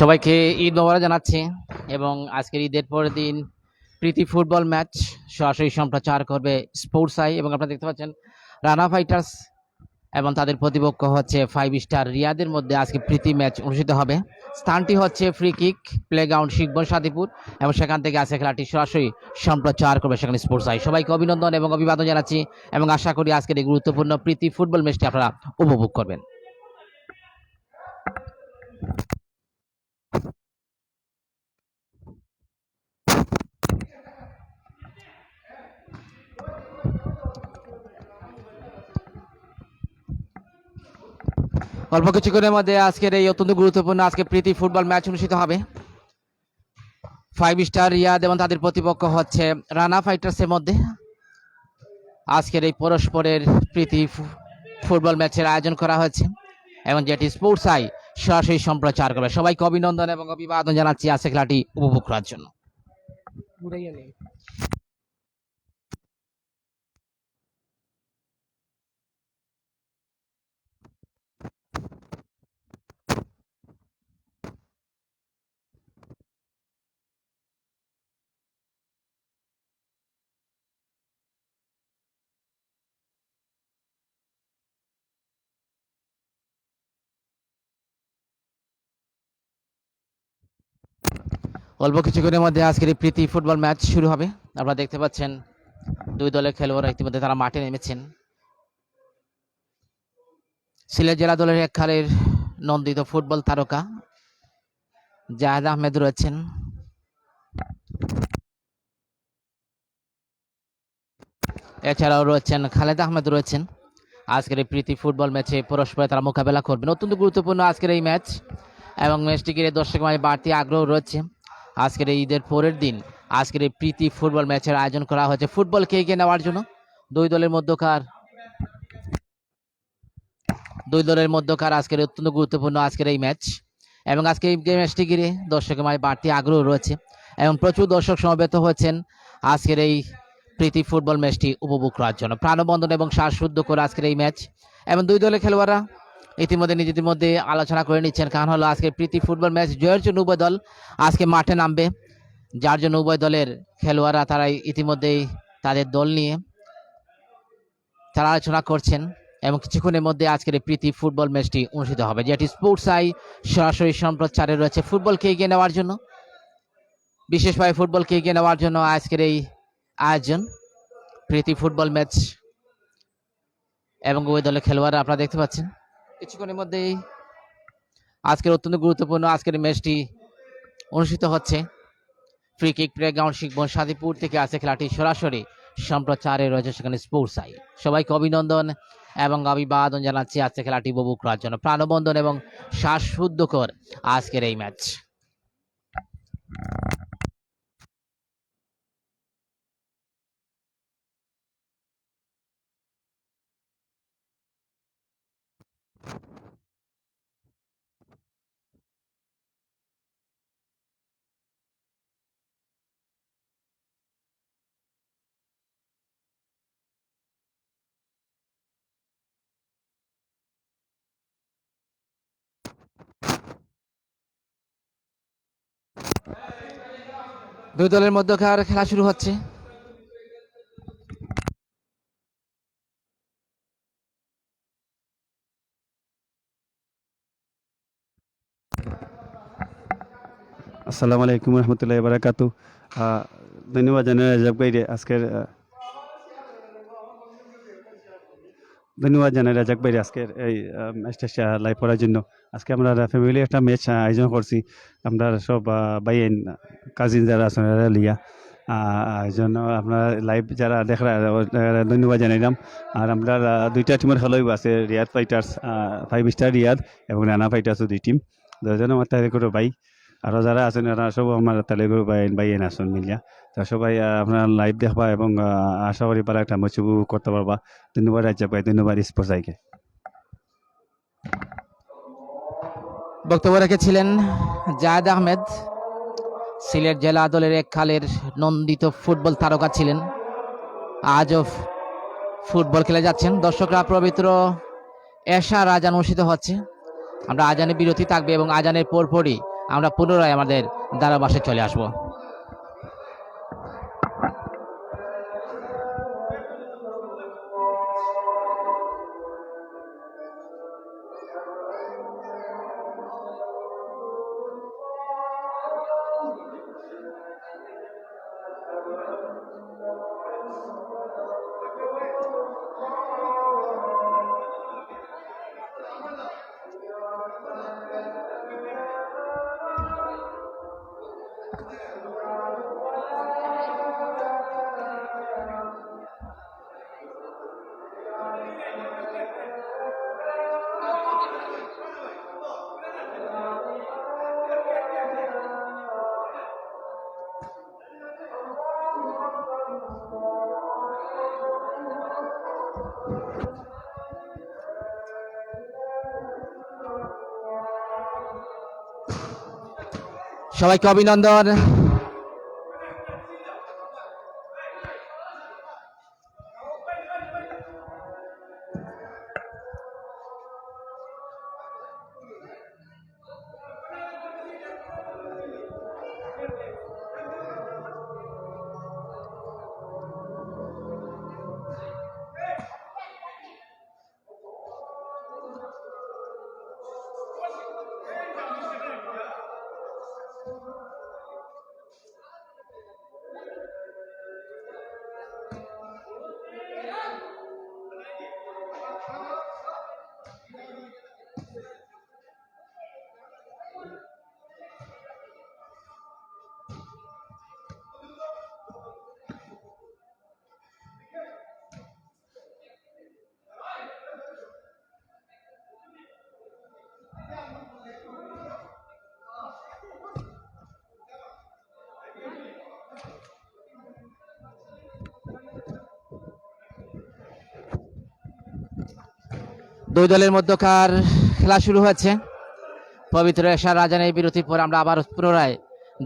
সবাইকে ঈদ মোবারক জানাচ্ছি এবং আজকের ঈদের পরের দিন প্রীতি ফুটবল ম্যাচ সরাসরি সম্প্রচার করবে স্পোর্টস আই এবং আপনারা দেখতে পাচ্ছেন রানা ফাইটার্স এবং তাদের প্রতিপক্ষ হচ্ছে 5 স্টার রিয়াদের মধ্যে আজকে প্রীতি ম্যাচ অনুষ্ঠিত হবে। স্থানটি হচ্ছে ফ্রি কিক প্লেগ্রাউন্ড শিখবন সাদিপুর এবং সেখান থেকে আজকে খেলাটি সরাসরি সম্প্রচার করবে সেখানে স্পোর্টস আই। সবাইকে অভিনন্দন এবং অভিবাদন জানাচ্ছি এবং আশা করি আজকের এই গুরুত্বপূর্ণ প্রীতি ফুটবল ম্যাচটি আপনারা উপভোগ করবেন। অল্প কিছুক্ষণের মধ্যে আজকের এই অত্যন্ত গুরুত্বপূর্ণ আজকে প্রীতি ফুটবল ম্যাচ অনুষ্ঠিত হবে। 5 স্টার রিয়াদ এবং তাদের প্রতিপক্ষ হচ্ছে রানা ফাইটার্সের মধ্যে আজকের এই পরস্পরের প্রীতি ফুটবল ম্যাচের আয়োজন করা হয়েছে এবং যেটি স্পোর্টস আই সরাসরি সম্প্রচার করবে। সবাইকে অভিনন্দন এবং অভিবাদন জানাচ্ছি আজকে খেলাটি উপভোগ করার জন্য। অল্প কিছুক্ষণের মধ্যে আজকের এই প্রীতি ফুটবল ম্যাচ শুরু হবে। আপনারা দেখতে পাচ্ছেন দুই দলের খেলোয়াড়রা ইতিমধ্যে তারা মাঠে নেমেছেন। সিলেট জেলা দলের এক খালের নন্দিত ফুটবল তারকা জাহেদ আহমেদ রয়েছেন, এছাড়াও রয়েছেন খালেদ আহমেদ রয়েছেন। আজকের এই প্রীতি ফুটবল ম্যাচে পরস্পরে তারা মোকাবেলা করবেন। অত্যন্ত গুরুত্বপূর্ণ আজকের এই ম্যাচ এবং ম্যাচটি ঘিরে দর্শকের মাঝে বাড়তি আগ্রহ রয়েছে। আজকের এই ঈদের পরের দিন আজকের এই প্রীতি ফুটবল ম্যাচের আয়োজন করা হয়েছে ফুটবলকে এগিয়ে নেওয়ার জন্য। দুই দলের মধ্যকার আজকের অত্যন্ত গুরুত্বপূর্ণ আজকের এই ম্যাচ এবং আজকে এই ম্যাচটি ঘিরে দর্শকের মাঝে বাড়তি আগ্রহ রয়েছে এবং প্রচুর দর্শক সমবেত হয়েছেন আজকের এই প্রীতি ফুটবল ম্যাচটি উপভোগ করার জন্য। প্রাণবন্ধন এবং শ্বাসরুদ্ধ করে আজকের এই ম্যাচ এবং দুই দলের খেলোয়াড়রা ইতিমধ্যে নিজেদের মধ্যে আলোচনা করে নিচ্ছেন, কারণ হলো আজকে প্রীতি ফুটবল ম্যাচ জয়ের জন্য উভয় দল আজকে মাঠে নামবে, যার জন্য উভয় দলের খেলোয়াড়রা তারা ইতিমধ্যেই তাদের দল নিয়ে তারা আলোচনা করছেন এবং কিছুক্ষণের মধ্যে আজকের এই প্রীতি ফুটবল ম্যাচটি অনুষ্ঠিত হবে, যেটি স্পোর্টস আই সরাসরি সম্প্রচারে রয়েছে ফুটবলকে এগিয়ে নেওয়ার জন্য। বিশেষভাবে ফুটবলকে এগিয়ে নেওয়ার জন্য আজকের এই আয়োজন প্রীতি ফুটবল ম্যাচ এবং উভয় দলের খেলোয়াড়রা আপনারা দেখতে পাচ্ছেন কিছুক্ষণের মধ্যেই আজকের অত্যন্ত গুরুত্বপূর্ণ আজকের ম্যাচটি অনুষ্ঠিত হচ্ছে। ফ্রি কিক প্লেগ্রাউন্ড শিখবন সাদিপুর থেকে আজকে খেলাটি সরাসরি সম্প্রচারে রয়েছে সেখানে স্পোর্টস আই। সবাইকে অভিনন্দন এবং অভিবাদন জানাচ্ছি আজকে খেলাটি উপভোগ করার জন্য। প্রাণবন্ধন এবং শ্বাসরুদ্ধকর আজকের এই ম্যাচ। দুই দলের মধ্যকার খেলা শুরু হচ্ছে। আসসালামু আলাইকুম রহমতুল্লাহ বারাকাতু। ধন্যবাদ জানাই রাজাব ভাই আজকের এই ম্যাচটা লাইভ করার জন্য। আজকে আমরা ফ্যামিলি একটা ম্যাচ আয়োজন করছি, আমরা সব বাইন কাজিন যারা আছেন লিয়া এই জন্য আপনার লাইভ যারা দেখা ধন্যবাদ জানাইলাম। আর আমরা দুইটা টিমের খেলোয়াড় আছে, রিয়াদ ফাইটার্স 5 স্টার রিয়াদ এবং রানা ফাইটার্সও দুই টিম। দুজন আমার তাহলে করে ভাই আরও যারা আছেন এরা সব আমার তাহলে করে বাইন আসুন মিলিয়া। তা সবাই আপনার লাইভ দেখবা এবং আশা করি পারা একটা ম্যাচ উপভোগ করতে পারবা। ধন্যবাদ রাজ্জাক ভাই, ধন্যবাদ স্পোর্টস আইকে। বক্তব্য রেখেছিলেন জাহেদ আহমেদ, সিলেট জেলা দলের এক খালের নন্দিত ফুটবল তারকা ছিলেন, আজও ফুটবল খেলে যাচ্ছেন। দর্শকরা পবিত্র এশার আজান অনুষ্ঠিত হচ্ছে, আমরা আজানের বিরতি থাকবে এবং আজানের পরপরই আমরা পুনরায় আমাদের ধারাভাষ্যে চলে আসব। সবাইকে অভিনন্দন। দুই দলের মধ্যকার খেলা শুরু হয়েছে। পবিত্র এশার রাজানের বিরতির পর আমরা আবার পুনরায়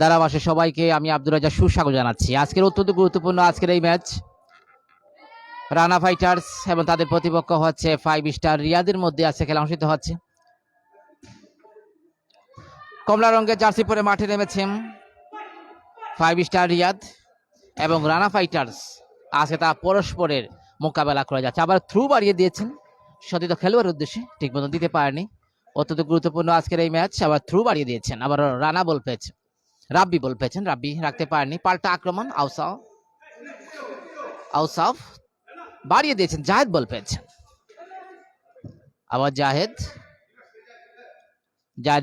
ধারাভাষ্যে সবাইকে আমি আব্দুর রাজা সুস্বাগত জানাচ্ছি। আজকের অত্যন্ত গুরুত্বপূর্ণ আজকের এই ম্যাচ রানা ফাইটার্স এবং তাদের প্রতিপক্ষ হচ্ছে 5 স্টার রিয়াদের মধ্যে আজকে খেলা অনুষ্ঠিত হচ্ছে। কমলা রঙের জার্সি পরে মাঠে নেমেছেন 5 স্টার রিয়াদ এবং রানা ফাইটার্স। আজকে তা পরস্পরের মোকাবেলা করে যাচ্ছে। আবার থ্রু বাড়িয়ে দিয়েছেন সতীর্থ খেলোয়াড়ের উদ্দেশ্যে, ঠিক মতন দিতে পারেনি। অত্যন্ত গুরুত্বপূর্ণ আজকের এই ম্যাচ। আবার থ্রু বাড়িয়ে দিয়েছেন, আবার রানা বল পেয়েছেন, রাব্বি বল পেয়েছেন, রাব্বি রাখতে পারেনি। পাল্টা আক্রমণ আউসাফ বাড়িয়ে দিয়েছেন, জাহেদ বল পেয়েছেন, আবার জাহেদ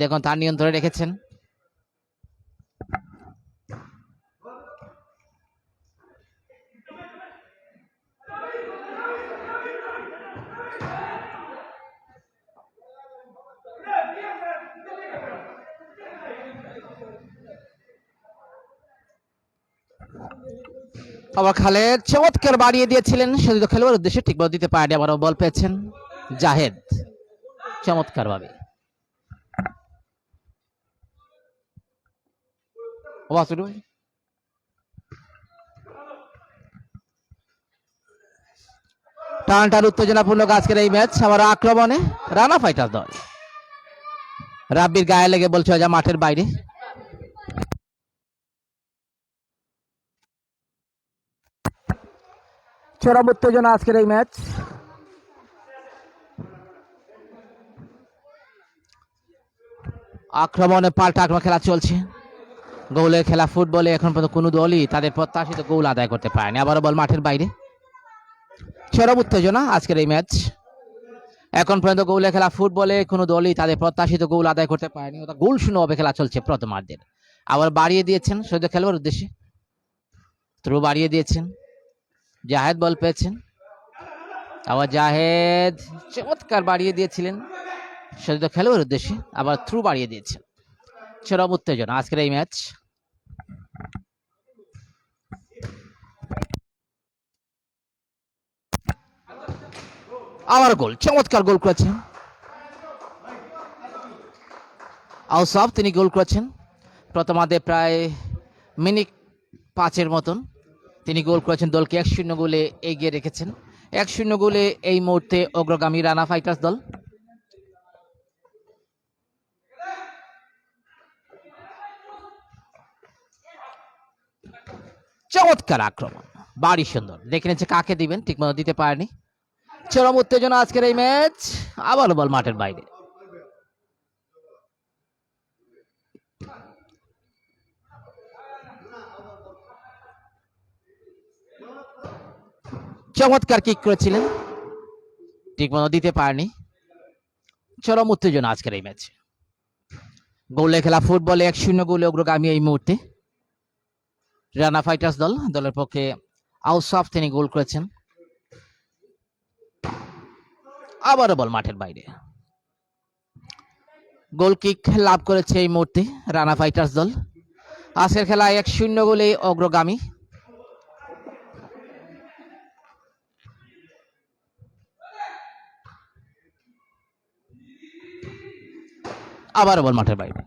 এখন তার নিয়ন্ত্রণে রেখেছেন। আবার খালেদ চমৎকার বাড়িয়ে দিয়েছিলেন সতীর্থ খেলোয়াড়ের উদ্দেশ্যে, ঠিক দিতে পারেনি। আবারও বল পেয়েছেন জাহেদ চমৎকার ভাবে। টানটার উত্তেজনাপূর্ণ আজকের এই ম্যাচ। আবার আক্রমণে রানা ফাইটার দল, রাব্বির গায়ে লেগে বলছে যা মাঠের বাইরে। চরম উত্তেজনা আজকের এই ম্যাচ। আক্রমণে পাল্টা আক্রমণ খেলা চলছে। গোলের খেলা ফুটবলে এখন পর্যন্ত কোনো দলই তাদের প্রত্যাশিত গোল আদায় করতে পারেনি। আবারও বল মাঠের বাইরে। চরম উত্তেজনা আজকের এই ম্যাচ। এখন পর্যন্ত গোলের খেলা ফুটবলে কোনো দলই তাদের প্রত্যাশিত গোল আদায় করতে পারেনি। গোল শূন্যভাবে খেলা চলছে প্রথমার্ধের। আবার বাড়িয়ে দিয়েছেন সৈয়দ খেলোয়াড়ের উদ্দেশ্যে, থ্রু বাড়িয়ে দিয়েছেন, জাহেদ বল পেয়েছেন। আবার জাহেদ চমৎকার বাড়িয়ে দিয়েছিলেন সৈয়দ খেলোয়াড়ের উদ্দেশ্যে, আবার থ্রু বাড়িয়ে দিয়েছেন। চরম উত্তেজনা আজকের এই ম্যাচ। আবার গোল, চমৎকার গোল করেছেন আউসাফ, তিনি গোল করেছেন প্রথমার্ধে প্রায় মিনিট 5 মতন তিনি গোল করেছেন। দলকে 1-0 গোলে এগিয়ে রেখেছেন। 1-0 গোলে এই মুহূর্তে অগ্রগামী রানা ফাইটার্স দল। চমৎকার আক্রমণ, বাড়ি সুন্দর, দেখে নিচ্ছে কাকে দিবেন, ঠিক মতো দিতে পারেনি। চরম উত্তেজনা আজকের এই ম্যাচ। আবার বল মাঠের বাইরে। চমৎকার কিক করেছিলেন, ঠিক মতো দিতে পারেনি। চরম উত্তেজনা আজকের এই ম্যাচ। গোলে খেলা ফুটবলে 1-0 গোলে অগ্রগামী এই মুহূর্তে রানা ফাইটার্স দল। দলের পক্ষে আউসাফ তিনি গোল করেছেন। আবারও বল মাঠের বাইরে। গোল কিক লাভ করেছে এই মুহূর্তে রানা ফাইটার্স দল। আজকের খেলায় 1-0 গোলে অগ্রগামী। আবারও বল মাঠের বাইরে।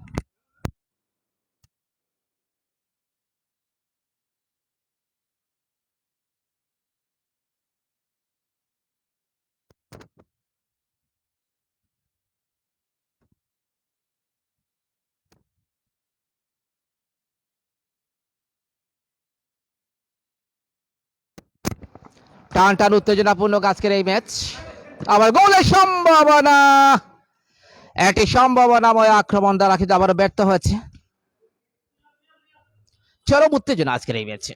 টান টান উত্তেজনাপূর্ণ আজকের এই ম্যাচ। আবার গোলের সম্ভাবনা, একটি সম্ভাবনাময় আক্রমণ দ্বারা কিন্তু আবারও ব্যর্থ হয়েছে। চরম উত্তেজনা আজকের এই ম্যাচে।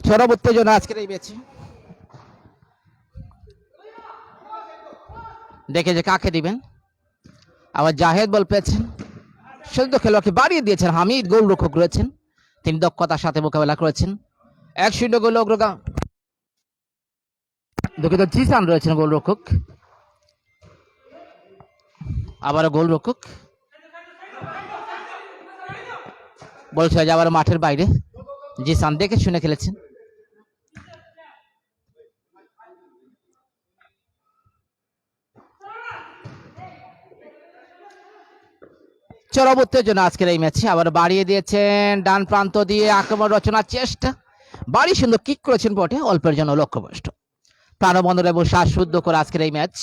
চরম উত্তেজনা আজকের এই ম্যাচে। দেখে যে কাকে দিবেন। আবার জাহেদ বল পেয়েছেন, সুন্দর খেলোয়াড়কে বাড়িয়ে দিয়েছেন। হামিদ গোলরক্ষক রয়েছেন, তিনি দক্ষতার সাথে মোকাবেলা করেছেন। 1-0 গোল অগ্রগামী। দুঃখিত, জিসান রয়েছেন গোলরক্ষক। আবারও গোলরক্ষক বলছে যে আবার মাঠের বাইরে। জিসান দেখে শুনে খেলেছেন। চরম উত্তেজনা আজকের এই ম্যাচে। আবার বাড়িয়ে দিয়েছেন ডান প্রান্ত দিয়ে আক্রমণ রচনার চেষ্টা। বাড়ি সুন্দর কিক করেছেন বটে, অল্পের জন্য লক্ষ্যভ্রষ্ট। প্রাণবন্দর এবং শ্বাসরুদ্ধ করে আজকের এই ম্যাচ।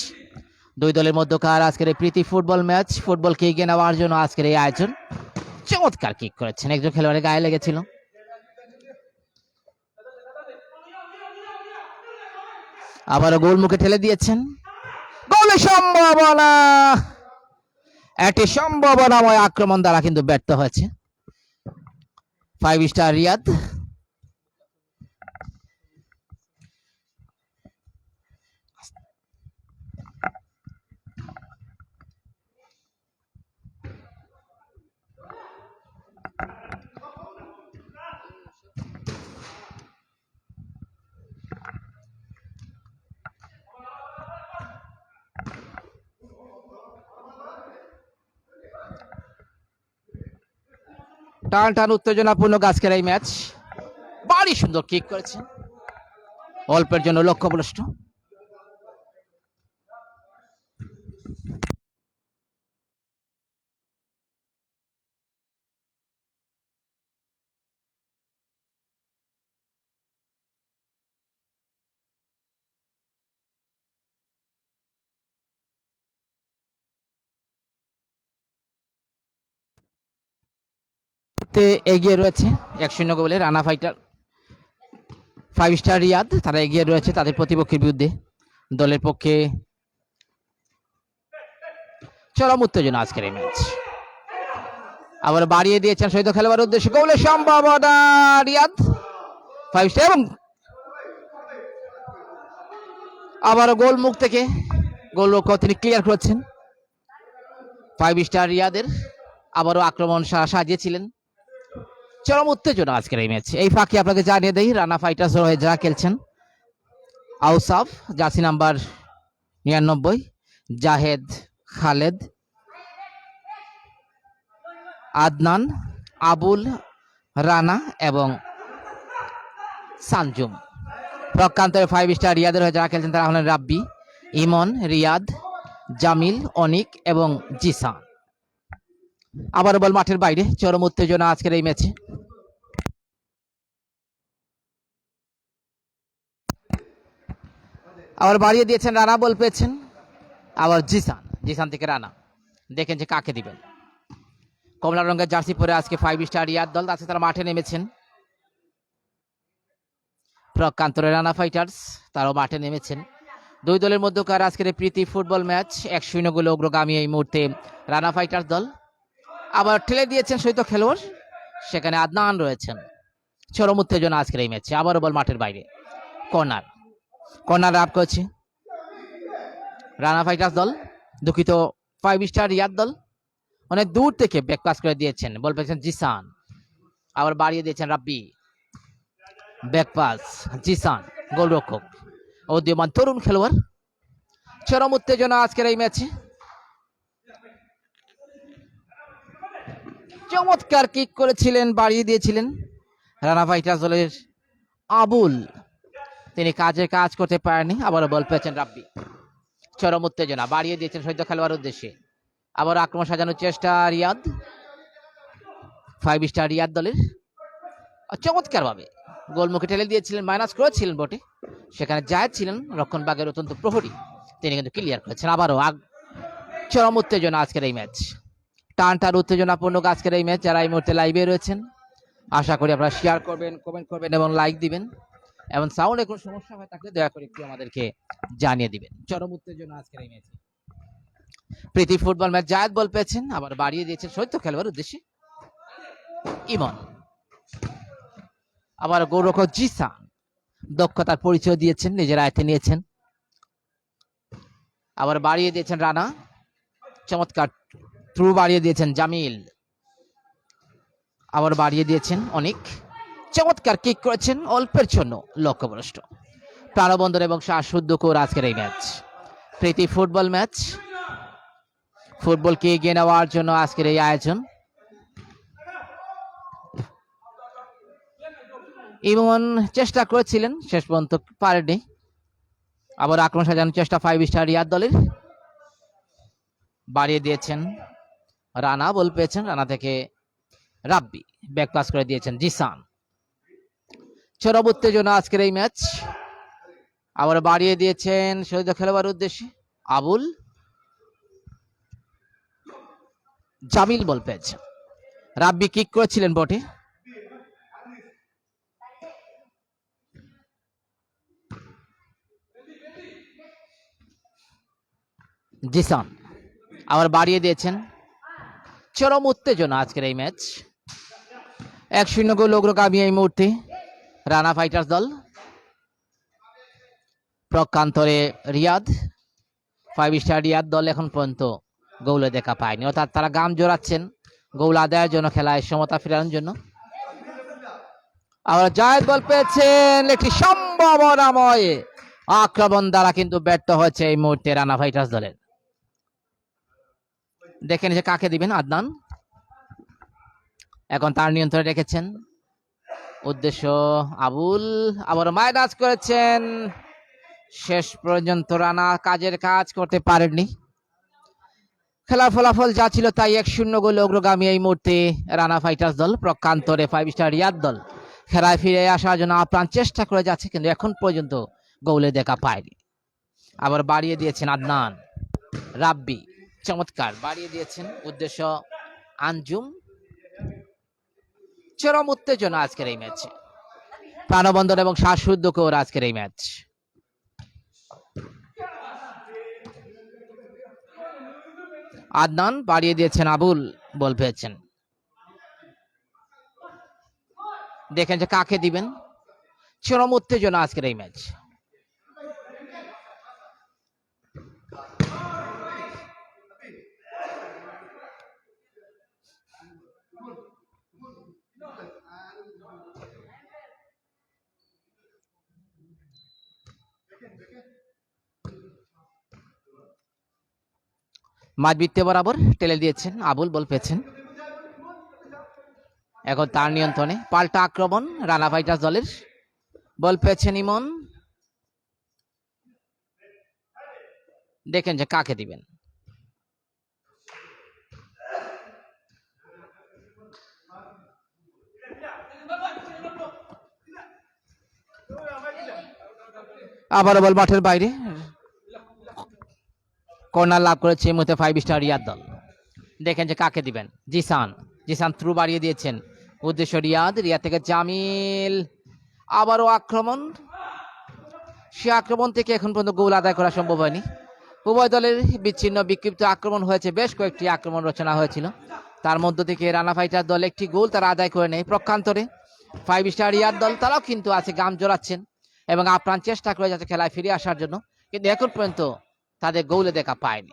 দুই দলের মধ্যকার আজকের এই প্রীতি ফুটবল ম্যাচ। ফুটবলকে এগিয়ে নেওয়ার জন্য আজকের এই আয়োজন। চমৎকার কিক করেছেন, একজন খেলোয়াড়ের গায়ে লেগেছিল। আবারও গোল মুখে ঠেলে দিয়েছেন। গোলের সম্ভাবনা, একটি সম্ভাবনাময় আক্রমণ দ্বারা কিন্তু ব্যর্থ হয়েছে 5 স্টার রিয়াদ। টান টান উত্তেজনাপূর্ণ আজকের এই ম্যাচ। বাড়ি সুন্দর কিক করেছে, অল্পের জন্য লক্ষ্যভ্রষ্ট। এগিয়ে রয়েছে 1-0 গোলে রানা ফাইটার 5 স্টার রিয়াদ। তারা এগিয়ে রয়েছে তাদের প্রতিপক্ষের বিরুদ্ধে। দলের পক্ষে চরম উত্তেজনা আজকের এই ম্যাচ। আবার বাড়িয়ে দিয়েছেন শহীদ খেলোয়াড়ের উদ্দেশ্যে। গোলের সম্ভাবনা রিয়াদ 5 স্টার, এবং আবারও গোল মুখ থেকে গোলরক্ষক তিনি ক্লিয়ার করেছেন 5 স্টার রিয়াদের। আবারও আক্রমণ সাজিয়েছিলেন। চরম উত্তেজনা আজকের এই ম্যাচ। এই ফাঁকে আপনাকে জানিয়ে দেই রানা ফাইটার্স হয়ে যারা খেলছেন আউসাফ জার্সি নাম্বার 99, জাহেদ খালেদ, আদনান, আবুল, রানা এবং সানজুম। প্রকান্তরে 5 স্টার রিয়াদের হয়ে যারা খেলছেন তারা হলেন রাব্বি, ইমন, রিয়াদ, জামিল, অনিক এবং জিসান। আবার বল মাঠের বাইরে, চরম উত্তেজনা আজকের এই ম্যাচে। আবার বাড়িয়ে দিয়েছেন রানা, বল পেয়েছেন আবার জিসান, জিসান থেকে রানা। দেখেন যে কাকে দিবেন। কমলা রঙের জার্সি পরে আজকে 5 স্টার রিয়াদ দল আছে, তারা মাঠে নেমেছেন। প্রকান্তরে রানা ফাইটার্স তারাও মাঠে নেমেছেন। দুই দলের মধ্যকার আজকের এই প্রীতি ফুটবল ম্যাচ 1-0 গোলে অগ্রগামী এই মুহূর্তে রানা ফাইটার্স দল। আবার ঠেলে দিয়েছেন শহীদ খেলোয়াড়, সেখানে আদনান রয়েছেন। চরম উত্তেজনা আজকের এই ম্যাচে। আবারও বল মাঠের বাইরে, কর্নার, কর্নার আপ করেছে রানা ফাইটার্স দল, দুঃখিত 5 স্টার রিয়াদ দল। অনেক দূর থেকে ব্যাক পাস করে দিয়েছেন, বল পেয়েছেন জিসান, আবার বাড়িয়ে দিয়েছেন রাব্বি, ব্যাক পাস জিসান, গোলরক্ষক উদীয়মান তরুণ খেলোয়াড়। চরম উত্তেজনা আজকের এই ম্যাচে। চমৎকার কিক করেছিলেন, বাড়িয়ে দিয়েছিলেন রানা ফাইটার্স দলের আবুল, তিনি কাজ করতে পারেননি। আবারও বল পেয়েছেন রাব্বি। চরম উত্তেজনা, বাড়িয়ে দিয়েছেন সৈদ্য খেলোয়াড়ের উদ্দেশ্যে। আবার আক্রমণ সাজানোর চেষ্টা রিয়াদ, 5 স্টার রিয়াদ দলের। চমৎকার ভাবে গোলমুখে ঠেলে দিয়েছিলেন, মাইনাস করেছিলেন বটে, সেখানে জায়েদ ছিলেন রক্ষণ বাগের অত্যন্ত প্রহরী, তিনি কিন্তু ক্লিয়ার করেছেন। আবারও চরম উত্তেজনা আজকের এই ম্যাচ, টানটার উত্তেজনাপূর্ণ আজকের এই ম্যাচ। যারা এই মুহূর্তে লাইভে রয়েছেন আশা করি আপনারা শেয়ার করবেন, কমেন্ট করবেন এবং লাইক দিবেন, এবং সাউন্ডে কোনো সমস্যা হয় থাকলে দয়া করে একটু আমাদেরকে জানিয়ে দিবেন। চরম উত্তেজনা আজকের এই ম্যাচে। প্রীতি ফুটবল ম্যাচ, জায়েদ বল পেয়েছেন, আবার বাড়িয়ে দিয়েছেন সৈত্য খেলোয়াড়ের উদ্দেশ্যে ইমন। আবার গোলরক্ষক জিসান দক্ষতার পরিচয় দিয়েছেন, নিজের আয়ত্তে নিয়েছেন। আবার বাড়িয়ে দিয়েছেন রানা, চমৎকার থ্রু বাড়িয়ে দিয়েছেন জামিল, আবার বাড়িয়ে দিয়েছেন অনেক, চমৎকার কিক করেছেন, অল্পের জন্য লক্ষ্যভ্রষ্ট। প্রাণবন্দর এবং শ্বাসরুদ্ধকর আজকের এই ম্যাচ, প্রীতি ফুটবল ম্যাচ। ফুটবলকে এগিয়ে নেওয়ার জন্য আজকের এই আয়োজন। ইমন চেষ্টা করেছিলেন, শেষ পর্যন্ত পারেনি। আবার আক্রমণ সাজানোর চেষ্টা 5 স্টার রিয়াদ দলের, বাড়িয়ে দিয়েছেন রানা, বল পেয়েছেন রানা থেকে রাব্বি, ব্যাক পাস করে দিয়েছেন জিসান। চরম উত্তেজনা আজকের এই ম্যাচ। আবার বাড়িয়ে দিয়েছেন শহীদ খেলোয়াড়ের উদ্দেশ্যে আবুল, জামিল বল পেয়েছেন, রাব্বি কিক করেছিলেন বটে। জিসান আবার বাড়িয়ে দিয়েছেন। চরম উত্তেজনা আজকের এই ম্যাচ। 1-0 গোল অগ্রগামী এই মুহূর্তে রানা ফাইটার্স দল। প্রকান্তরে রিয়াদ, 5 স্টার রিয়াদ দল এখন পর্যন্ত গোলে দেখা পায়নি, অর্থাৎ তারা গাম জোরাচ্ছেন গোল আদায়ের জন্য, খেলায় সমতা ফেরানোর জন্য। আবার জায়েদ বল পেয়েছেন, একটি সম্ভাবনাময় আক্রমণ দ্বারা কিন্তু ব্যর্থ হয়েছে এই মুহূর্তে রানা ফাইটার্স দলের। দেখেন যে কাকে দিবেন, আদনান এখন তার নিয়ন্ত্রণে রেখেছেন, উদ্দেশ্য আবুল, আবার মাইনাস করেছেন, শেষ পর্যন্ত রানা কাজ করতে পারেননি। খেলার ফলাফল যা ছিল তাই 1-0 গোলে অগ্রগামী এই মুহূর্তে রানা ফাইটার্স দল। প্রকান্তরে 5 স্টার রিয়াদ দল খেলায় ফিরে আসার জন্য আপ্রাণ চেষ্টা করে যাচ্ছে, কিন্তু এখন পর্যন্ত গোলে দেখা পায়নি। আবার বাড়িয়ে দিয়েছেন আদনান, রাব্বি চমৎকার বাড়িয়ে দিয়েছেন, উদ্দেশ্য আঞ্জুম। চরম উত্তেজনা আজকের এই ম্যাচে, প্রাণবন্দর এবং শ্বাসরুদ্ধকর আজকের এই ম্যাচ। আদনান বাড়িয়ে দিয়েছেন, আবুল বল পেয়েছেন। দেখেন যে কাকে দিবেন, চরম উত্তেজনা আজকের এই ম্যাচ। মাঝবৃত্তে বরাবর টেলে দিয়েছেন, আবুল বল পেয়েছেন। এখন তার নিয়ন্ত্রণে পাল্টা আক্রমণ রানা ফাইটার্স দলের। বল পেয়েছেন ইমন, দেখেন যে কাকে দিবেন। আবারও বল মাঠের বাইরে, কর্নার লাভ করেছে এই মুহূর্তে 5 স্টার রিয়াদ দল। দেখেন যে কাকে দিবেন। জিসান, জিসান থ্রু বাড়িয়ে দিয়েছেন, উদ্দেশ্য রিয়াদ, রিয়াদ থেকে জামিল, আবারও আক্রমণ। সে আক্রমণ থেকে এখন পর্যন্ত গোল আদায় করা সম্ভব হয়নি। উভয় দলের বিচ্ছিন্ন বিক্ষিপ্ত আক্রমণ হয়েছে, বেশ কয়েকটি আক্রমণ রচনা হয়েছিল, তার মধ্য থেকে রানা ফাইটার দল একটি গোল তারা আদায় করে নেয়। প্রক্ষান্তরে 5 স্টার রিয়াদ দল তারাও কিন্তু আছে, গাম জোড়াচ্ছেন এবং আপ্রাণ চেষ্টা করে যাচ্ছে খেলায় ফিরে আসার জন্য, কিন্তু এখন পর্যন্ত তাদের গোলে দেখা পায়নি।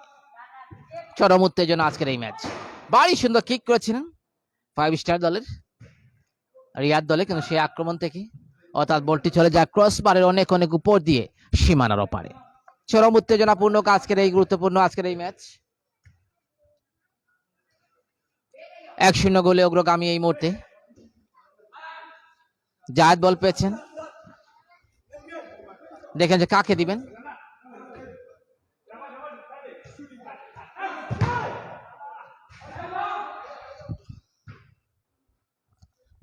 চরম উত্তেজনা আজকের এই ম্যাচ। বাড়ি সুন্দর কিক করেছিলেন 5 স্টার দলের রিয়াদ দলে, কিন্তু সেই আক্রমণ থেকে অর্থাৎ বলটি চলে যায় ক্রস বারের অনেক অনেক উপর দিয়ে সীমানার ওপারে। চরম উত্তেজনাপূর্ণ আজকের এই গুরুত্বপূর্ণ আজকের এই ম্যাচ। 1-0 গোলে অগ্রগামী এই মুহূর্তে। জায়েদ বল পেয়েছেন, দেখেন যে কাকে দিবেন।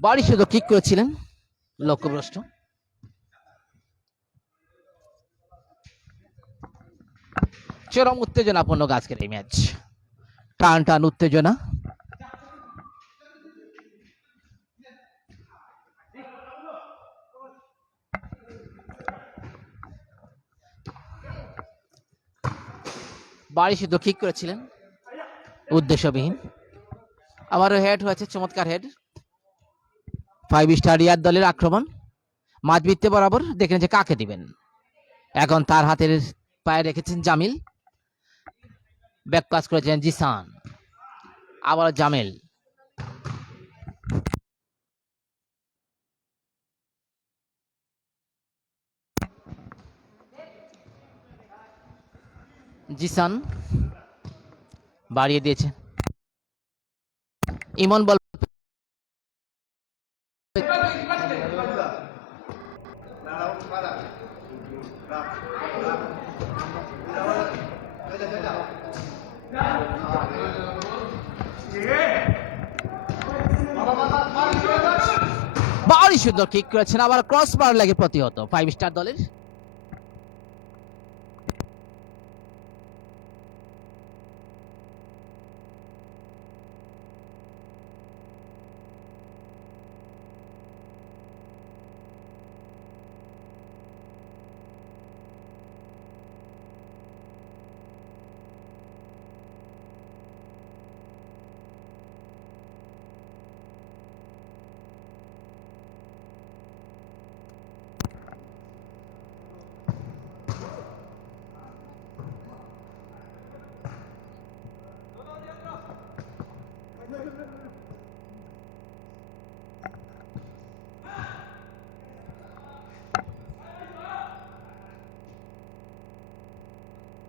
বাড়ি শুধু কিক করেছিলেন, লক্ষ্যভ্রষ্ট। চরম উত্তেজনাপূর্ণ আজকের এই ম্যাচ, টান টান উত্তেজনা। বাড়ি শুধু কিক করেছিলেন, উদ্দেশ্যবিহীন। আবারও হেড হয়েছে, চমৎকার হেড। 5 স্টার রিয়াদ দলের আক্রমণ মাঝবৃত্তে বরাবর, দেখেন যে কাকে দিবেন। এখন তার হাতের পায়ে রেখেছেন জামিল, ব্যাক পাস করেছেন জিসান, আবার জামিল, জিসান বাড়িয়ে দিয়েছে, ইমন বল বাড়ি সুন্দর কিক করেছেন, আবার ক্রস বার লাগে প্রতিহত 5 স্টার দলের।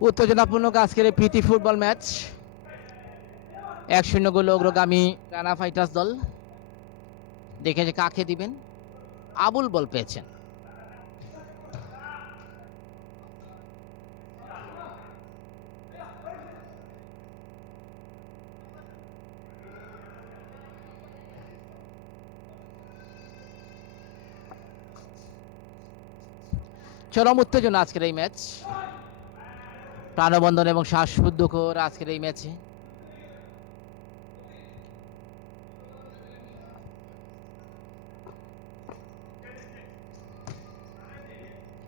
উত্তেজনাপূর্ণ আজকের এই প্রীতি ফুটবল ম্যাচ। 1-0 গোলে অগ্রগামী রানা ফাইটার্স দল। দেখে যে কাকে দিবেন। আবুল বল পেয়েছেন, চরম উত্তেজনা আজকের এই ম্যাচ, প্রাণবন্ধন এবং শ্বাসরুদ্ধকর আজকের এই ম্যাচে।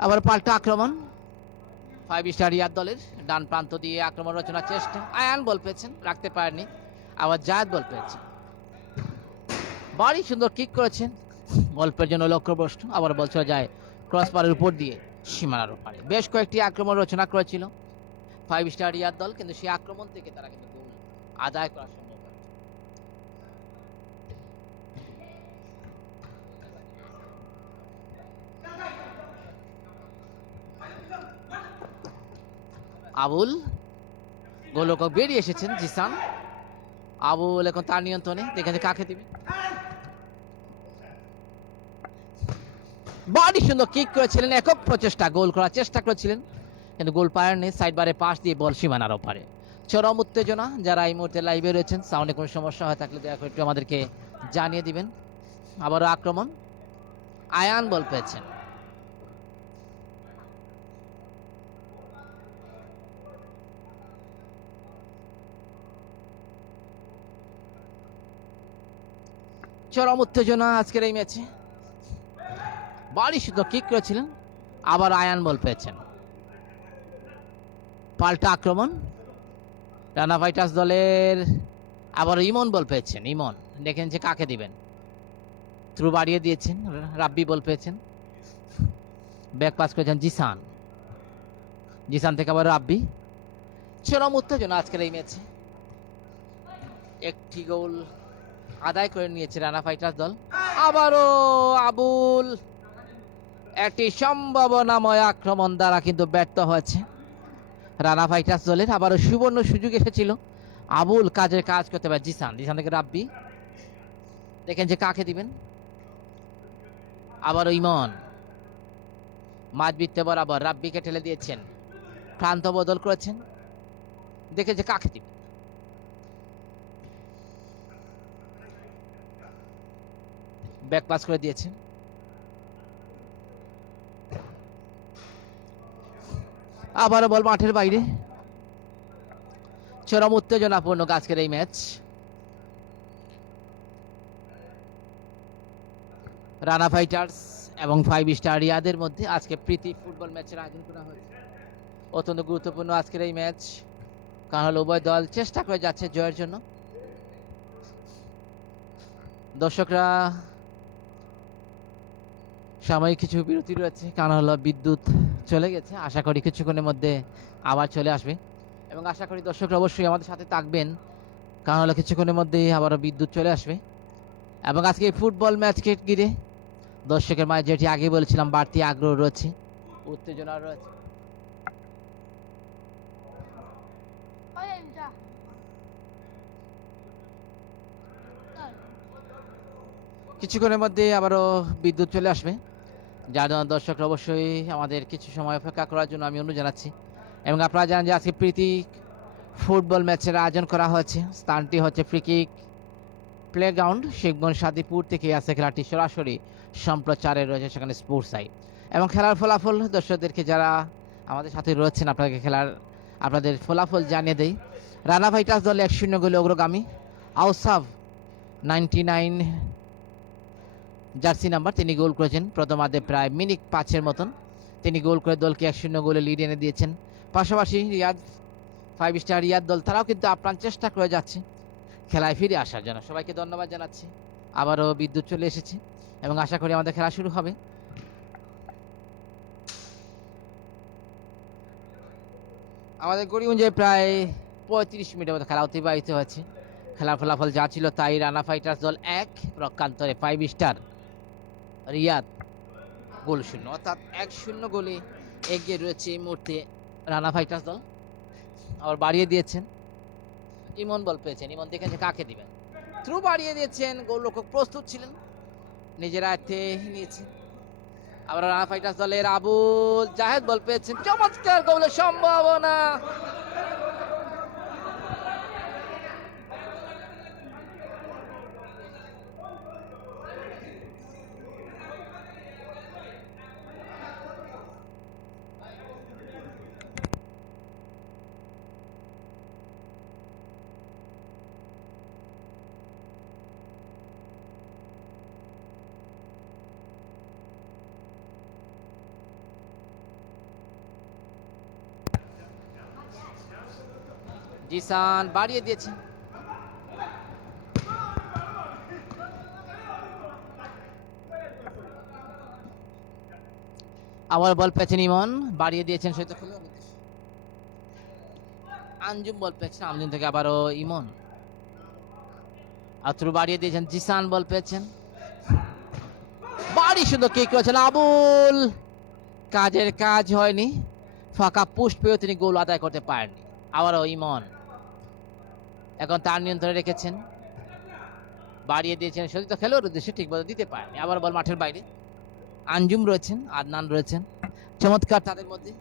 আবার পাল্টা আক্রমণ 5 স্টার রিয়াদ দলের, ডান প্রান্ত দিয়ে আক্রমণ রচনার চেষ্টা, আয়ান বল পেয়েছেন, রাখতে পারেননি। আবার জায়েদ বল পেয়েছেন, বাড়ি সুন্দর কিক করেছেন, গল্পের জন্য লক্ষ্যভ্রষ্ট। আবার বল চলে যায় ক্রস বারের উপর দিয়ে সীমানার ওপারে। বেশ কয়েকটি আক্রমণ রচনা করেছিল 5 স্টার রিয়াদ দল, কিন্তু সেই আক্রমণ থেকে তারা কিন্তু গোল আদায় করা সম্ভব হয়। আবুল, গোলক বেরিয়ে এসেছেন জিসান, আবুল এখন তার নিয়ন্ত্রণে, দেখেন কাকে দিবে। বডি সুন্দর কিক করেছিলেন, একক প্রচেষ্টা গোল করার চেষ্টা করেছিলেন কিন্তু গোল পায়নি। সাইড বারে পাস দিয়ে বল সীমানার ওপারে। চরম উত্তেজনা। যারা এই মুহূর্তে লাইভে রয়েছেন, সাউন্ডে কোনো সমস্যা হয়ে থাকলে দয়া করে একটু আমাদেরকে জানিয়ে দিবেন। আবারও আক্রমণ, আয়ান বল পেয়েছেন। চরম উত্তেজনা আজকের এই ম্যাচে। বাড়ি শুধু কিক করেছিলেন, আবার আয়ান বল পেয়েছেন। পাল্টা আক্রমণ, রানা ফাইটার্স দলের আবার ইমন বল পেয়েছেন। ইমন দেখেন যে কাকে দিবেন, থ্রু বাড়িয়ে দিয়েছেন, রাব্বি বল পেয়েছেন। ব্যাক পাস করেছেন জিসান, জিসান থেকে আবার রাব্বি। চরম উত্তেজনা আজকের এই ম্যাচে। একটি গোল আদায় করে নিয়েছে রানা ফাইটার্স দল। আবারও আবুল একটি সম্ভাবনাময় আক্রমণ দ্বারা কিন্তু ব্যর্থ হয়েছে রানা ফাইটার্স দলের। আবারও সুবর্ণ সুযোগ এসেছিল, আবুল কাজের কাজ করতে পারে। জিসান, জিসান থেকে রাব্বি দেখেন যে কাকে দিবেন। আবারও ইমন মাঝ বৃত্তে বরাবর রাব্বিকে ঠেলে দিয়েছেন, প্রান্ত বদল করেছেন, দেখেন যে কাকে দিবেন। ব্যাক পাস করে দিয়েছেন। আবারও বল মাঠের বাইরে। চরম উত্তেজনাপূর্ণ আজকের এই ম্যাচ। রানা ফাইটার্স এবং 5 স্টার রিয়াদের মধ্যে আজকে প্রীতি ফুটবল ম্যাচের আয়োজন করা হয়েছে। অত্যন্ত গুরুত্বপূর্ণ আজকের এই ম্যাচ, কারণ হলো উভয় দল চেষ্টা করে যাচ্ছে জয়ের জন্য। দর্শকরা সাময়িক কিছু বিরতি রয়েছে, কারণ হলো বিদ্যুৎ চলে গেছে। আশা করি কিছুক্ষণের মধ্যে আবার চলে আসবে এবং আশা করি দর্শকরা অবশ্যই আমাদের সাথে থাকবেন, কারণ হলো কিছুক্ষণের মধ্যেই আবারও বিদ্যুৎ চলে আসবে। এবং আজকে এই ফুটবল ম্যাচকে ঘিরে দর্শকের মাঝে যেটি আগে বলেছিলাম বাড়তি আগ্রহ রয়েছে, উত্তেজনা রয়েছে। কিছুক্ষণের মধ্যে আবারও বিদ্যুৎ চলে আসবে, যার জন্য দর্শকরা অবশ্যই আমাদের কিছু সময় অপেক্ষা করার জন্য আমি অনুরোধ জানাচ্ছি। এবং আপনারা জানেন যে আজকে প্রীতি ফুটবল ম্যাচের আয়োজন করা হয়েছে। স্থানটি হচ্ছে ফ্রিকিক প্লেগ্রাউন্ড, শিবগঞ্জ সাদিপুর থেকে আছে খেলাটি সরাসরি সম্প্রচারে রয়েছে সেখানে স্পোর্টস আই। এবং খেলার ফলাফল দর্শকদেরকে যারা আমাদের সাথে রয়েছেন আপনাদের ফলাফল জানিয়ে দেই। রানা ফাইটার্স দল 1-0 গোলে অগ্রগামী। আউসাফ 99 জার্সি নাম্বার, তিনি গোল করেছেন প্রথমার্ধে প্রায় মিনিট 5-এর মতন। তিনি গোল করে দলকে 1-0 গোলে লিড এনে দিয়েছেন। পাশাপাশি রিয়াদ 5 স্টার রিয়াদ দল তারাও কিন্তু আপ্রাণ চেষ্টা করে যাচ্ছে খেলায় ফিরে আসার জন্য। সবাইকে ধন্যবাদ জানাচ্ছি। আবারও বিদ্যুৎ চলে এসেছে এবং আশা করি আমাদের খেলা শুরু হবে। আমাদের গড়িগঞ্জে প্রায় 35 মিনিটের মতো খেলা অতিবাহিত হয়েছে। খেলার ফলাফল যা ছিল তাই, রানা ফাইটার্স দল 1, রক্ষান্তরে 5 স্টার রিয়াদ গোল 0, অর্থাৎ 1-0 গোলে এগিয়ে রয়েছে এই মুহূর্তে রানা ফাইটার্স দল। আবার বাড়িয়ে দিয়েছেন, ইমন বল পেয়েছেন। ইমন দেখেছে কাকে দিবেন, থ্রু বাড়িয়ে দিয়েছেন। গোলরক্ষক প্রস্তুত ছিলেন, নিজের আয়ত্তে নিয়েছেন। আবার রানা ফাইটার্স দলের আবুল জাহেদ বল পেয়েছেন, চমৎকার গোলের সম্ভাবনা। জিসান বাড়িয়ে দিয়েছেন, আবার বল পেয়েছেন ইমন, বাড়িয়ে দিয়েছেন সৈয়দ খলিল। আঞ্জুম বল পেয়েছেন, আঞ্জুম থেকে আবারও ইমন, আর থ্রু বাড়িয়ে দিয়েছেন। জিসান বল পেয়েছেন, বাড়ি সুন্দর কিক করেছেন আবুল, কাজের কাজ হয়নি। ফাঁকা পুশ পেয়েও তিনি গোল আদায় করতে পারেননি। আবারও ইমন এখন তার নিয়ন্ত্রণে রেখেছেন, বাড়িয়ে দিয়েছেন সতীর্থ খেলোয়াড় উদ্দেশ্যে, ঠিক মতো দিতে পারেনি। আবার বল মাঠের বাইরে, আঞ্জুম রয়েছেন, আদনান রয়েছেন, চমৎকার তাদের মধ্যে।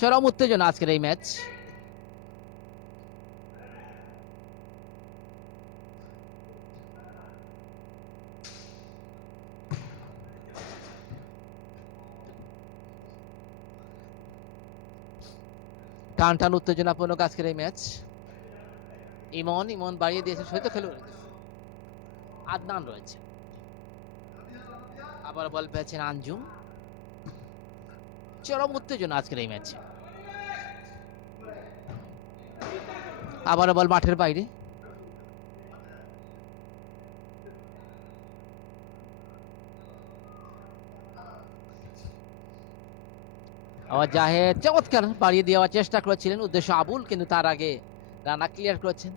চরম উত্তেজনা আজকের এই ম্যাচ। টান টান উত্তেজনাপূর্ণ আজকের এই ম্যাচ। ইমন ইমন বাড়িয়ে দিয়েছে, সৈত খেলোয়াড় আদনান রয়েছে। আবার বল পেয়েছেন আঞ্জুম। চরম উত্তেজনা আজকের এই ম্যাচে। আবার বল মাঠের বাইরে। আবার জাহেদ চমৎকার বাড়িয়ে দেওয়ার চেষ্টা করেছিলেন, উদ্দেশ্য আবুল, কিন্তু তার আগে রানা ক্লিয়ার করেছেন।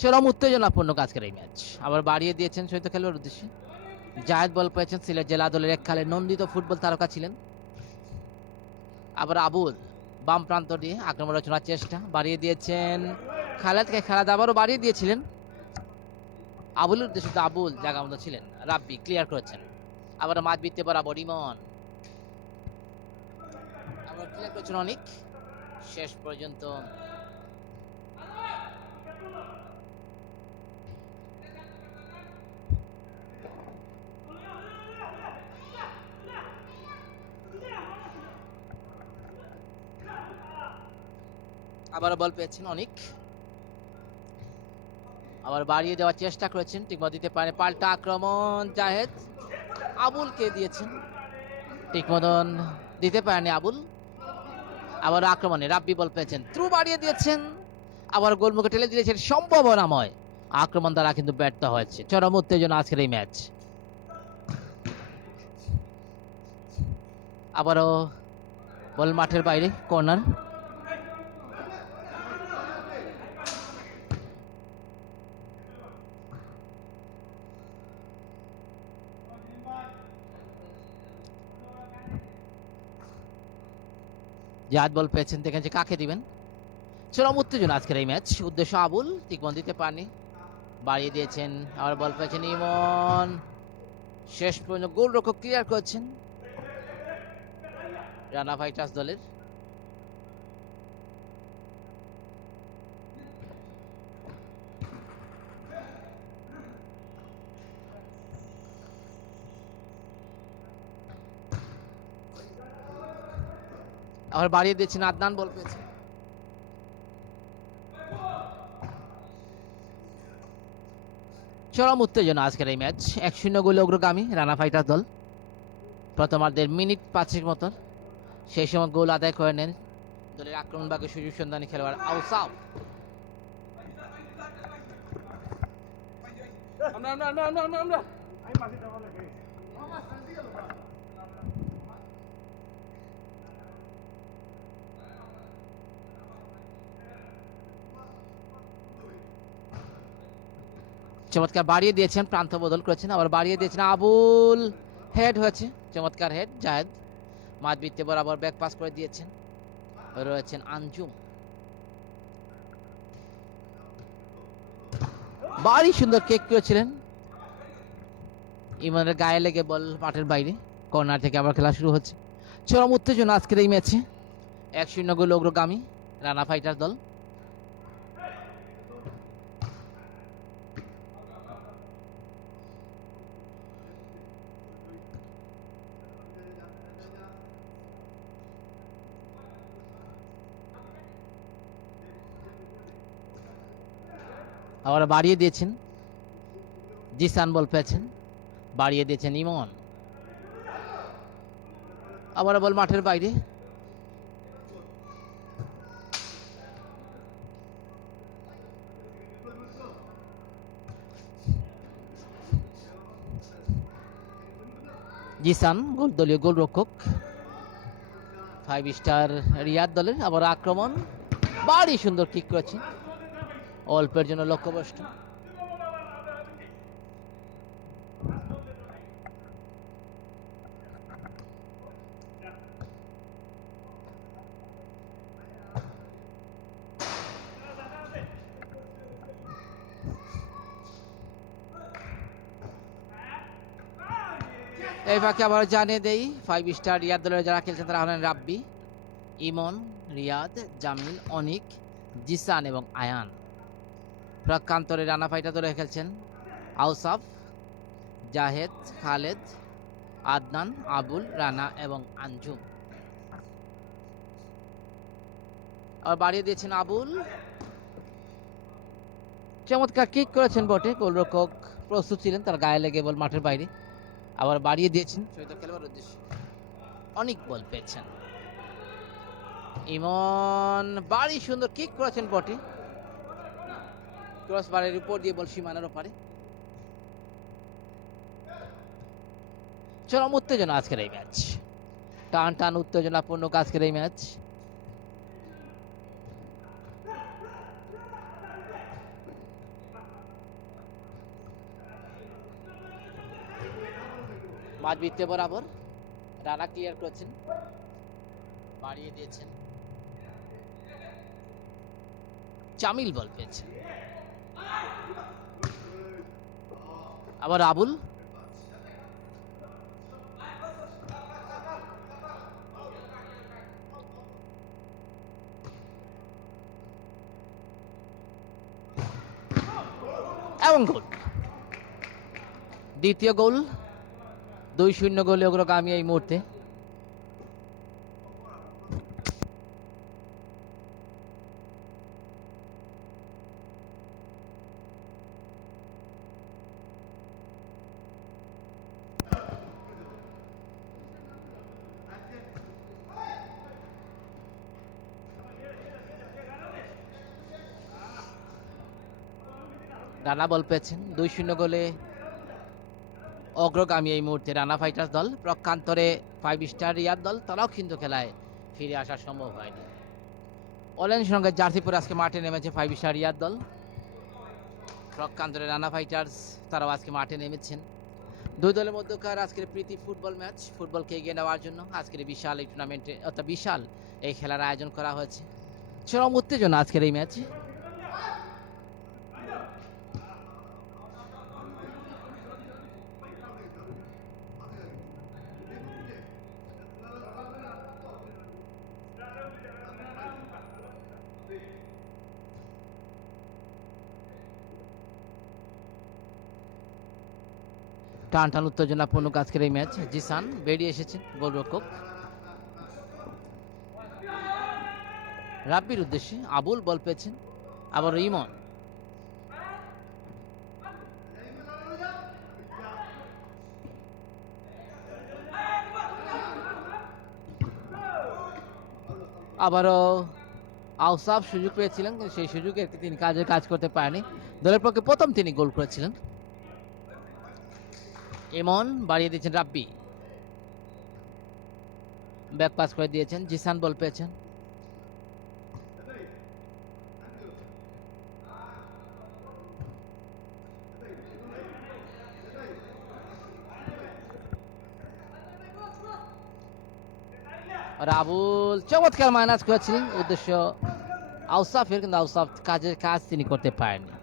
চরম উত্তেজনাপূর্ণ আজকের এই ম্যাচ। আবার বাড়িয়ে দিয়েছেন সৈত খেলোয়াড় উদ্দেশ্যে। জাহেদ বল পেয়েছেন, সিলেট জেলা দলের এককালে নন্দিত ফুটবল তারকা ছিলেন। আবার আবুল বাম প্রান্ত দিয়ে আক্রমণ রচনার চেষ্টা, বাড়িয়ে দিয়েছেন খালেদকে। খালেদ আবারও বাড়িয়ে দিয়েছিলেন আবুলের উদ্দেশ্যে, তো আবুল জায়গা মতো ছিলেন। রাব্বি ক্লিয়ার করেছেন। আবার মাঠ বিতে বরাবর ইমন আবার ক্লিয়ার করেছেন অনেক। শেষ পর্যন্ত আবার বল পেয়েছেন অনেক। আবার বাড়িয়ে দেওয়ার চেষ্টা করেছেন, ঠিকমতো দিতে পারে। পাল্টা আক্রমণ, জাহেদ আবুলকে দিয়েছেন, ঠিক মতন দিতে পারেনি আবুল। আবার আক্রমণে রাব্বি বল পেয়েছেন, থ্রু বাড়িয়ে দিয়েছেন, আবার গোলমুখে ঠেলে দিয়েছেন। সম্ভাবনাময় আক্রমণ দ্বারা কিন্তু ব্যর্থ হয়েছে। চরম উত্তেজনা আজকের এই ম্যাচ। আবারও বল মাঠের বাইরে, কর্নার। জাহাদ বল পেয়েছেন, দেখেন যে কাকে দিবেন। চরম উত্তেজনা আজকের এই ম্যাচ। উদ্দেশ্য আবুল, ঠিকমতো দিতে পারেনি, বাড়িয়ে দিয়েছেন। আবার বল পেয়েছেন ইমন, শেষ পর্যন্ত গোলরক্ষক ক্লিয়ার করেছেন রানা ফাইটার্স দলের। আবার বাড়িয়ে দিয়েছেন আদনান, বল পেয়েছেন। চরম উত্তেজনা আজকের এই ম্যাচ। 1-0 গোলে অগ্রগামী রানা ফাইটার্স দল। প্রথমার্ধের মিনিট 5 মতন সেই সময় গোল আদায় করে নেন দলের আক্রমণ ভাগে সুযোগ সন্ধানী খেলোয়াড় আউসাফ। চমৎকার বাড়িয়ে দিয়েছেন, প্রান্ত বদল করেছেন। আবার বাড়িয়ে দিয়েছেন আবুল, হেড হয়েছে, চমৎকার হেড। জায়েদ মাঠ বৃত্তে বরাবর ব্যাক পাস করে দিয়েছেন। রয়েছেন আঞ্জুম, বাড়ি সুন্দর কেক করেছিলেন। ইমনের গায়ে লেগে বল মাঠের বাইরে। কর্নার থেকে আবার খেলা শুরু হচ্ছে। চরম উত্তেজনা আজকের এই ম্যাচে। 1-0 গোলে অগ্রগামী রানা ফাইটার্স দল। আবার বাড়িয়ে দিয়েছেন জিসান, বল পেয়েছেন, বাড়িয়ে দিয়েছেন ইমন। আবার বল মাঠের বাইরে। জিসান দলীয় গোলরক্ষক। ফাইভ স্টার রিয়াদ দলের আবার আক্রমণ, বাড়ি সুন্দর কিক করেছে, অল্পের জন্য লক্ষ্যভ্রষ্ট। এই ফাঁকে আবার জানিয়ে দেই ফাইভ স্টার রিয়াদ দলের যারা খেলছেন তারা হলেন রাব্বি, ইমন, রিয়াদ, জামিল, অনিক, জিসান এবং আয়ান। প্রকান্তরে রানা ফাইটার দলে খেলছেন আউসাফ, জাহেদ, খালেদ, আদনান, আবুল, রানা এবং আঞ্জুম। আবার বাড়িয়ে দিয়েছেন আবুল, চমৎকার কিক করেছেন বটে, গোলরক্ষক প্রস্তুত ছিলেন, তার গায়ে লেগে বল মাঠের বাইরে। আবার বাড়িয়ে দিয়েছেন শহীদ খেলোয়াড় উদ্দেশ্যে, অনেক বল পেয়েছেন। ইমন বাড়ি সুন্দর কিক করেছেন বটে, ক্রস বারের উপর দিয়ে বল সীমানার ওপারে। চরম উত্তেজনা আজকের এই ম্যাচ, টান টান উত্তেজনাপূর্ণ আজকের এই ম্যাচ। মাঝ বৃত্তে বরাবর রানা ক্লিয়ার করেছেন, বাড়িয়ে দিয়েছেন, জামিল বল পেয়েছেন। আবার আবুল, এবং গোল, দ্বিতীয় গোল, 2-0 গোলে অগ্রগামী এই মুহূর্তে। রানা বল পেয়েছেন, 2-0 গোলে অগ্রগামী এই মুহূর্তে রানা ফাইটার্স দল। প্রকান্তরে ফাইভ স্টার রিয়াদ দল, তারাও কিন্তু খেলায় ফিরে আসা সম্ভব হয়নি। অরেঞ্জ রঙের জার্সি পরে আজকে মাঠে নেমেছে ফাইভ স্টার রিয়াদ দল। প্রকান্তরে রানা ফাইটার্স তারাও আজকে মাঠে নেমেছেন। দুই দলের মধ্যকার আজকের প্রীতি ফুটবল ম্যাচ, ফুটবলকে এগিয়ে নেওয়ার জন্য আজকের বিশাল এই টুর্নামেন্টে, অর্থাৎ বিশাল এই খেলার আয়োজন করা হয়েছে। চরম উত্তেজনা আজকের এই ম্যাচ। টান টান উত্তেজনাপূর্ণ আজকের এই ম্যাচ। জিসান বেরিয়ে এসেছেন গোলরক্ষক, রাব্বির উদ্দেশ্যে আবুল বল পেয়েছেন, আবার ইমন, আবারও আউসাফ সুযোগ পেয়েছিলেন, কিন্তু সেই সুযোগে তিনি কাজ করতে পারেনি। দলের পক্ষে প্রথম তিনি গোল করেছিলেন। ইমন বাড়িয়ে দিয়েছেন, রাব্বি ব্যাক পাস করে দিয়েছেন, জিসান বল পেয়েছেন, রাবুল চমৎকার মাইনাস করেছিলেন, উদ্দেশ্য আউসাফের, কিন্তু আউসাফ কাজ তিনি করতে পারেননি।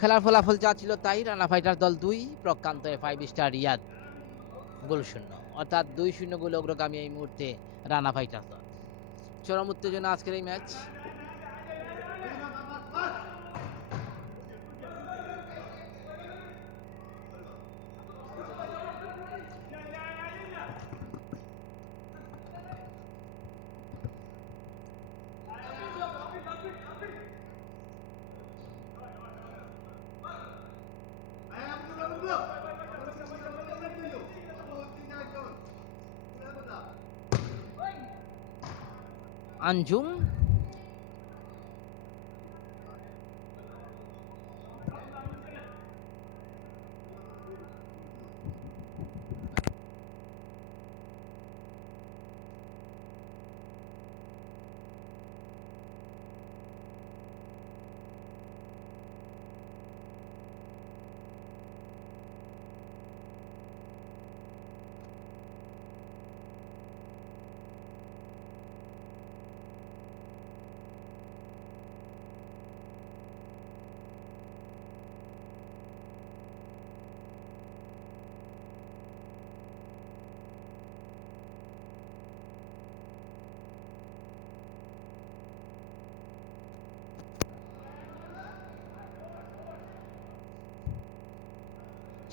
খেলার ফলাফল যা ছিল তাই, রানা ফাইটার দল 2, প্রকান্ত ফাইভ স্টার রিয়াদ গোল শূন্য, অর্থাৎ 2-0 গোলে অগ্রগামী এই মুহূর্তে রানা ফাইটার দল। চরম উত্তেজনা আজকের এই ম্যাচ। আঞ্জুম,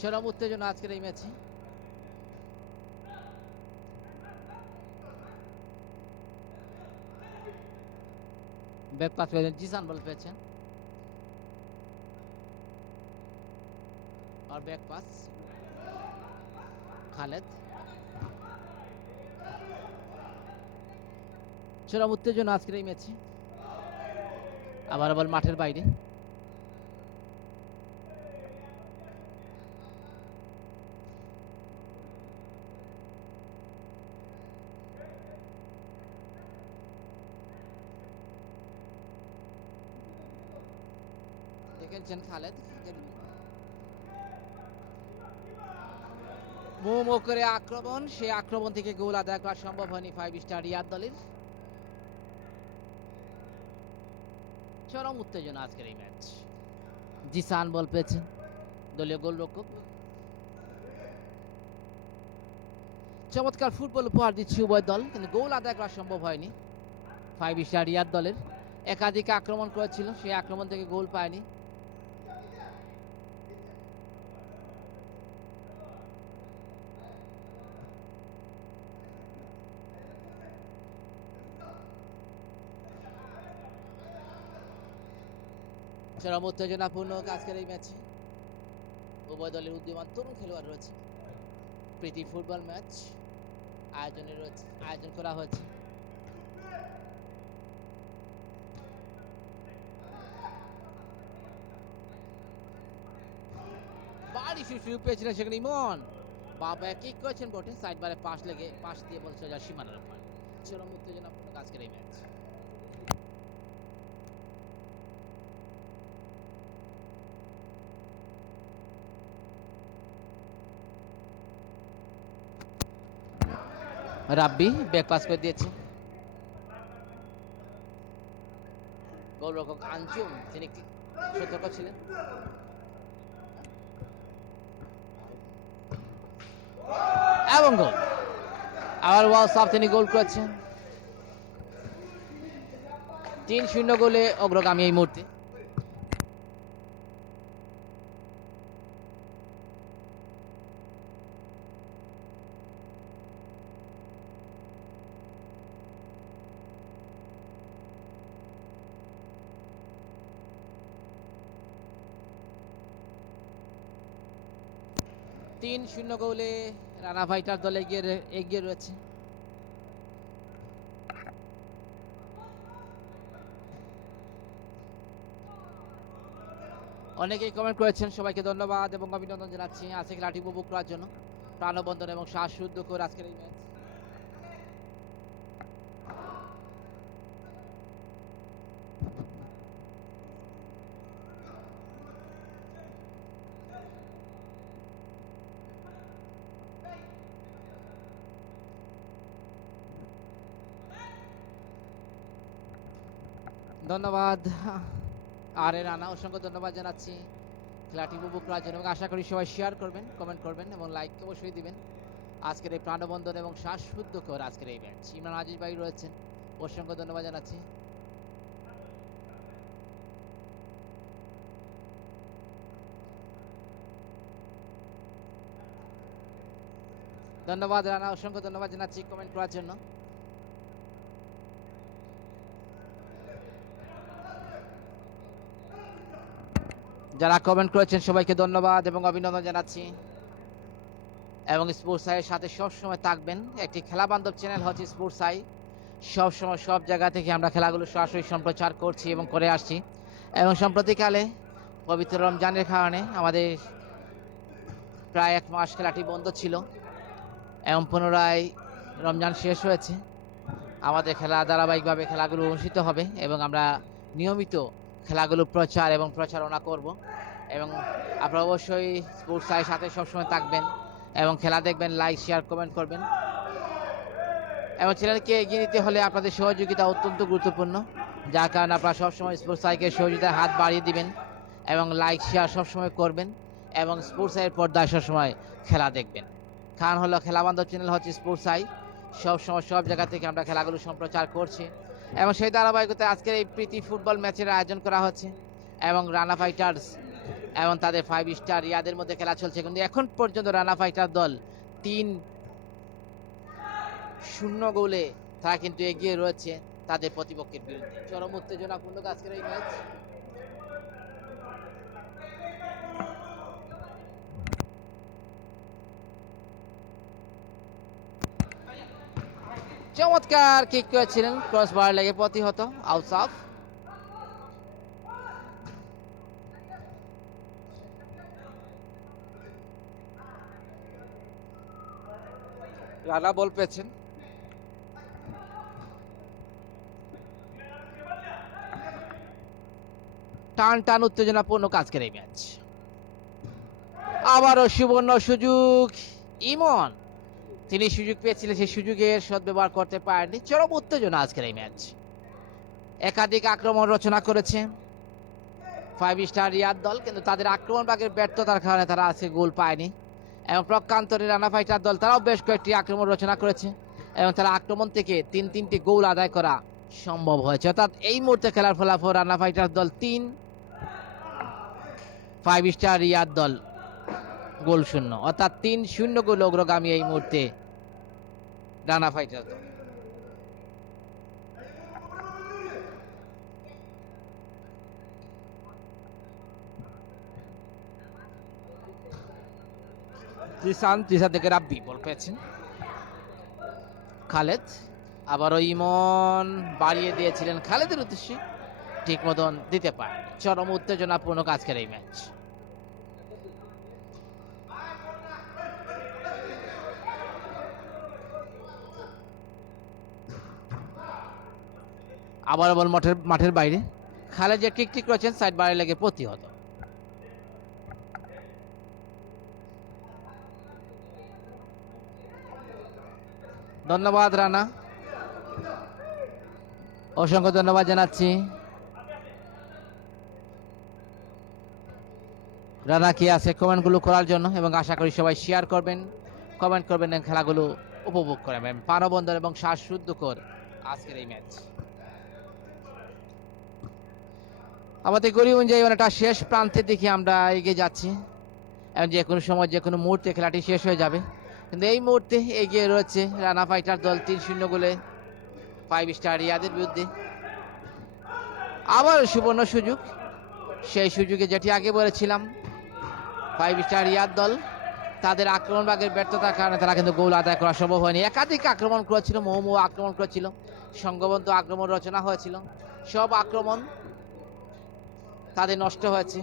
চরম উত্তেজনা আজকের এই ম্যাচে। ব্যাক পাস পেয়েছেন, জিসান বল পেয়েছেন, আর ব্যাক পাস খালেদ। চরম উত্তেজনা আজকের এই ম্যাচে। আবার বল মাঠের বাইরে। দেখেছেন খালেদ মুমো করে আক্রমণ, সেই আক্রমণ থেকে গোল আদায় করা সম্ভব হয়নি 5 স্টার রিয়াদ দলের। চরম উত্তেজনা আজকের এই ম্যাচ। জিসান বল পেয়েছেন, দলীয় গোলরক্ষক। চমৎকার ফুটবল উপহার দিচ্ছে উভয় দল, কিন্তু গোল আদায় করা সম্ভব হয়নি 5 স্টার রিয়াদ দলের। একাধিক আক্রমণ করেছিল, সেই আক্রমণ থেকে গোল পায়নি। চরম উত্তেজনাপূর্ণ আজকের এই ম্যাচে। উভয় দলের উদ্যমান তরুণ খেলোয়াড় রয়েছে। প্রীতি ফুটবল ম্যাচ আয়োজন করা হয়েছে। বাড়ি সুযোগ পেয়েছিলেন সেখানে ইমন, বাবা কিক করেছেন বটে, সাইড বারে পাশ দিয়ে বল সোজা সীমানার উপর। চরম উত্তেজনাপূর্ণ আজকের এই ম্যাচ। রাব্বি ব্যাক পাস করে দিয়েছে, গোলরক্ষক আঞ্জুম তিনি সতর্ক ছিলেন। এবং গোল, আবার ওয়ালসাপ তিনি গোল করেছেন। 3-0 গোলে অগ্রগামী এই মুহূর্তে। তিন 0 গোলে রানা ফাইটার দল এগিয়ে রয়েছে। অনেকেই কমেন্ট করেছেন, সবাইকে ধন্যবাদ এবং অভিনন্দন জানাচ্ছি আজকে খেলাটি উপভোগ করার জন্য। প্রাণবন্ধন এবং শ্বাসরুদ্ধ করে আজকের এই ম্যাচ। ধন্যবাদ আর এ রানা, অসংখ্য ধন্যবাদ জানাচ্ছি খেলাটি উপভোগ করার জন্য। এবং আশা করি সবাই শেয়ার করবেন, কমেন্ট করবেন এবং লাইক অবশ্যই দিবেন আজকের এই প্রাণবন্ধন এবং শ্বাসরুদ্ধকর আজকের এই ম্যাচ। ইমরান আজিজ ভাই রয়েছেন, অসংখ্য ধন্যবাদ জানাচ্ছি। ধন্যবাদ রানা, অসংখ্য ধন্যবাদ জানাচ্ছি কমেন্ট করার জন্য। যারা কমেন্ট করেছেন সবাইকে ধন্যবাদ এবং অভিনন্দন জানাচ্ছি। এবং স্পোর্টস আইয়ের সাথে সবসময় থাকবেন। একটি খেলা বান্ধব চ্যানেল হচ্ছে স্পোর্টস আই। সবসময় সব জায়গা থেকে আমরা খেলাগুলো সরাসরি সম্প্রচার করছি এবং করে আসছি। এবং সম্প্রতিকালে পবিত্র রমজানের কারণে আমাদের প্রায় 1 মাস খেলাটি বন্ধ ছিল এবং পুনরায় রমজান শেষ হয়েছে। আমাদের খেলা ধারাবাহিকভাবে খেলাগুলো অনুষ্ঠিত হবে এবং আমরা নিয়মিত খেলাগুলো প্রচার এবং প্রচারণা করব। এবং আপনারা অবশ্যই স্পোর্টস আইয়ের সাথে সবসময় থাকবেন এবং খেলা দেখবেন, লাইক শেয়ার কমেন্ট করবেন। এবং চ্যানেলকে এগিয়ে নিতে হলে আপনাদের সহযোগিতা অত্যন্ত গুরুত্বপূর্ণ, যার কারণে আপনারা সবসময় স্পোর্টস আইকে সহযোগিতার হাত বাড়িয়ে দিবেন এবং লাইক শেয়ার সবসময় করবেন এবং স্পোর্টস আইয়ের পর্দায় সবসময় খেলা দেখবেন। কারণ হলো খেলা বান্ধব চ্যানেল হচ্ছে স্পোর্টস আই। সবসময় সব জায়গা থেকে আমরা খেলাগুলো সম্প্রচার করছি এবং সেই ধারাবাহিকতায় আজকের এই প্রীতি ফুটবল ম্যাচের আয়োজন করা হচ্ছে এবং রানা ফাইটার্স এবং তাদের 5 স্টার রিয়াদের মধ্যে খেলা চলছে, কিন্তু এখন পর্যন্ত রানা ফাইটার দল 3-0 গোলে তারা কিন্তু এগিয়ে রয়েছে তাদের প্রতিপক্ষের বিরুদ্ধে। চরম উত্তেজনাপূর্ণ আজকের এই ম্যাচ। চমৎকার কিক করেছিলেন, ক্রসবার লেগে প্রতিহত, আউটসাফ। রানা বল পেয়েছেন। টান টান উত্তেজনাপূর্ণ আজকের এই ম্যাচ। আবারও সুবর্ণ সুযোগ, ইমন তিনি সুযোগ পেয়েছিলেন, সেই সুযোগের সদ্ব্যবহার করতে পারেননি। চরম উত্তেজনা আজকের এই ম্যাচ। একাধিক আক্রমণ রচনা করেছে 5 স্টার রিয়াদ দল, কিন্তু তাদের আক্রমণ ভাগের ব্যর্থতার কারণে তারা আজকে গোল পায়নি। এবং প্রকান্তরে রানা ফাইটার দল তারাও বেশ কয়েকটি আক্রমণ রচনা করেছে এবং তারা আক্রমণ থেকে 3-3টি গোল আদায় করা সম্ভব হয়েছে। অর্থাৎ এই মুহূর্তে খেলার ফলাফল রানা ফাইটার দল 3, 5 স্টার রিয়াদ দল গোল শূন্য, অর্থাৎ 3-0 গোল অগ্রগামী এই মুহূর্তে রানা ফাইটার দল। জিসান থেকে রাব্বি বল পেয়েছেন। খালেদ, আবারও ইমন বাড়িয়ে দিয়েছিলেন খালেদের উদ্দেশ্যে, ঠিক মতন দিতে পারে। চরম উত্তেজনাপূর্ণ আজকের এই ম্যাচ। আবারও বল মাঠের বাইরে, খালেদ যে কিক করেছেন সাইড বারে লেগে প্রতিহত। ধন্যবাদ রানা, অসংখ্য ধন্যবাদ জানাচ্ছি। রানা কি আছে কমেন্টগুলো করার জন্য, এবং আশা করি সবাই শেয়ার করবেন, কমেন্ট করবেন এবং খেলাগুলো উপভোগ করবেন। প্রাণবন্দর এবং শ্বাসরুদ্ধকর আজকের এই ম্যাচ। আমাদের গড়ি অনুযায়ী অনেকটা শেষ প্রান্তের দিকে আমরা এগিয়ে যাচ্ছি এবং যে কোনো সময় যে কোনো মুহূর্তে খেলাটি শেষ হয়ে যাবে, কিন্তু এই মুহূর্তে এগিয়ে রয়েছে রানা ফাইটার দল 3-0 গোলে 5 স্টার রিয়াদের বিরুদ্ধে। আবার সুবর্ণ সুযোগ, সেই সুযোগে যেটি আগে বলেছিলাম 5 স্টার রিয়াদ দল তাদের আক্রমণ ভাগের ব্যর্থতার কারণে তারা কিন্তু গোল আদায় করা সম্ভব হয়নি। একাধিক আক্রমণ করেছিল, মোহাম্মদ আক্রমণ করেছিল, সংঘবদ্ধ আক্রমণ রচনা হয়েছিল, সব আক্রমণ তাদের নষ্ট হয়েছে।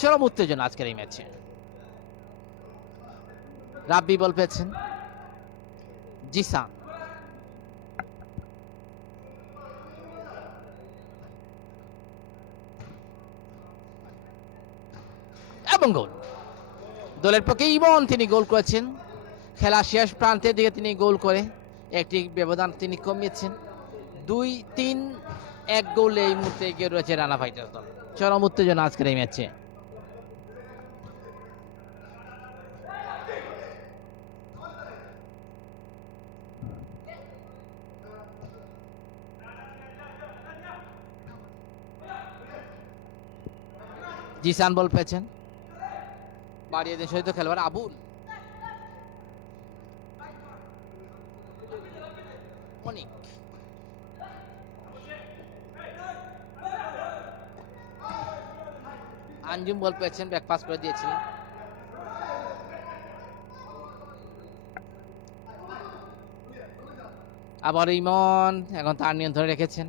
চরম উত্তেজনা আজকের এই ম্যাচে। রাব্বি বল পেয়েছেন, জিসান, এবং গোল। দলের পক্ষে ইমন তিনি গোল করেছেন। খেলা শেষ প্রান্তের দিকে তিনি গোল করে একটি ব্যবধান তিনি কমিয়েছেন। 2-3-1 গোলে এই মুহূর্তে এগিয়ে রয়েছে রানা ফাইটার দল। চরম উত্তেজনা আজকের এই ম্যাচে। জিসান বল পেয়েছেন, বাড়িয়ে দেন শহীদ খেলোয়াড় আবুল, অনিক, আঞ্জুম বল পেয়েছেন, ব্যাক পাস করে দিয়েছিলেন। আবার ইমন এখন তার নিয়ন্ত্রণে রেখেছেন।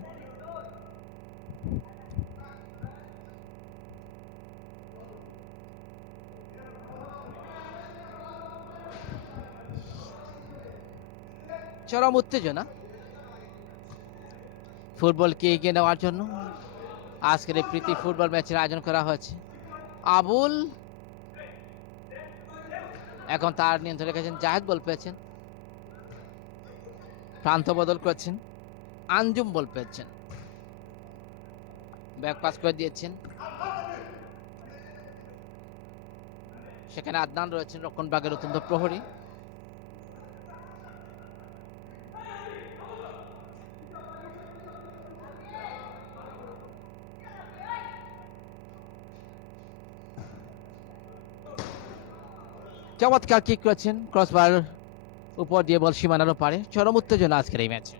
চরম উত্তেজনা ফুটবলকে এগিয়ে নেওয়ার জন্য আজকের এই প্রীতি ফুটবল ম্যাচের আয়োজন করা হয়েছে। আবুল এখন তার নিয়ন্ত্রণে রেখেছেন, জাহেদ বল পেয়েছেন, প্রান্ত বদল করেছেন, আঞ্জুম বল পেয়েছেন। ব্যাক পাস করে দিয়েছেন, সেখানে আদনান রয়েছেন রক্ষণ ভাগের অত্যন্ত প্রহরী। চমৎকার কিক করেছেন, ক্রসবার উপর দিয়ে বল সীমানার পারে। চরম উত্তেজনা আজকের এই ম্যাচে।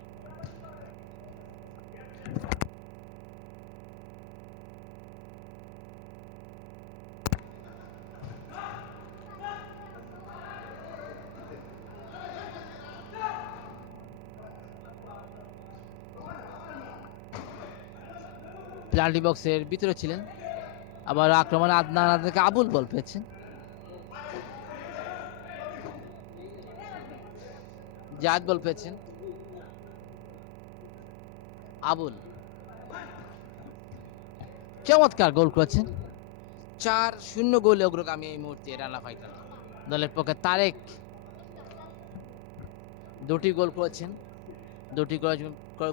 পেনাল্টি বক্সের ভিতরে ছিলেন, আবার আক্রমণে আদনান আদনানকে আবুল বল পেয়েছেন। জাদ বল পেয়েছেন, আবুল চমৎকার গোল করেছেন। 4-0 গোলে অগ্রগামী এই মুহূর্তে রানা ফাইটার দলের পক্ষে তারেক দুটি গোল করেছেন,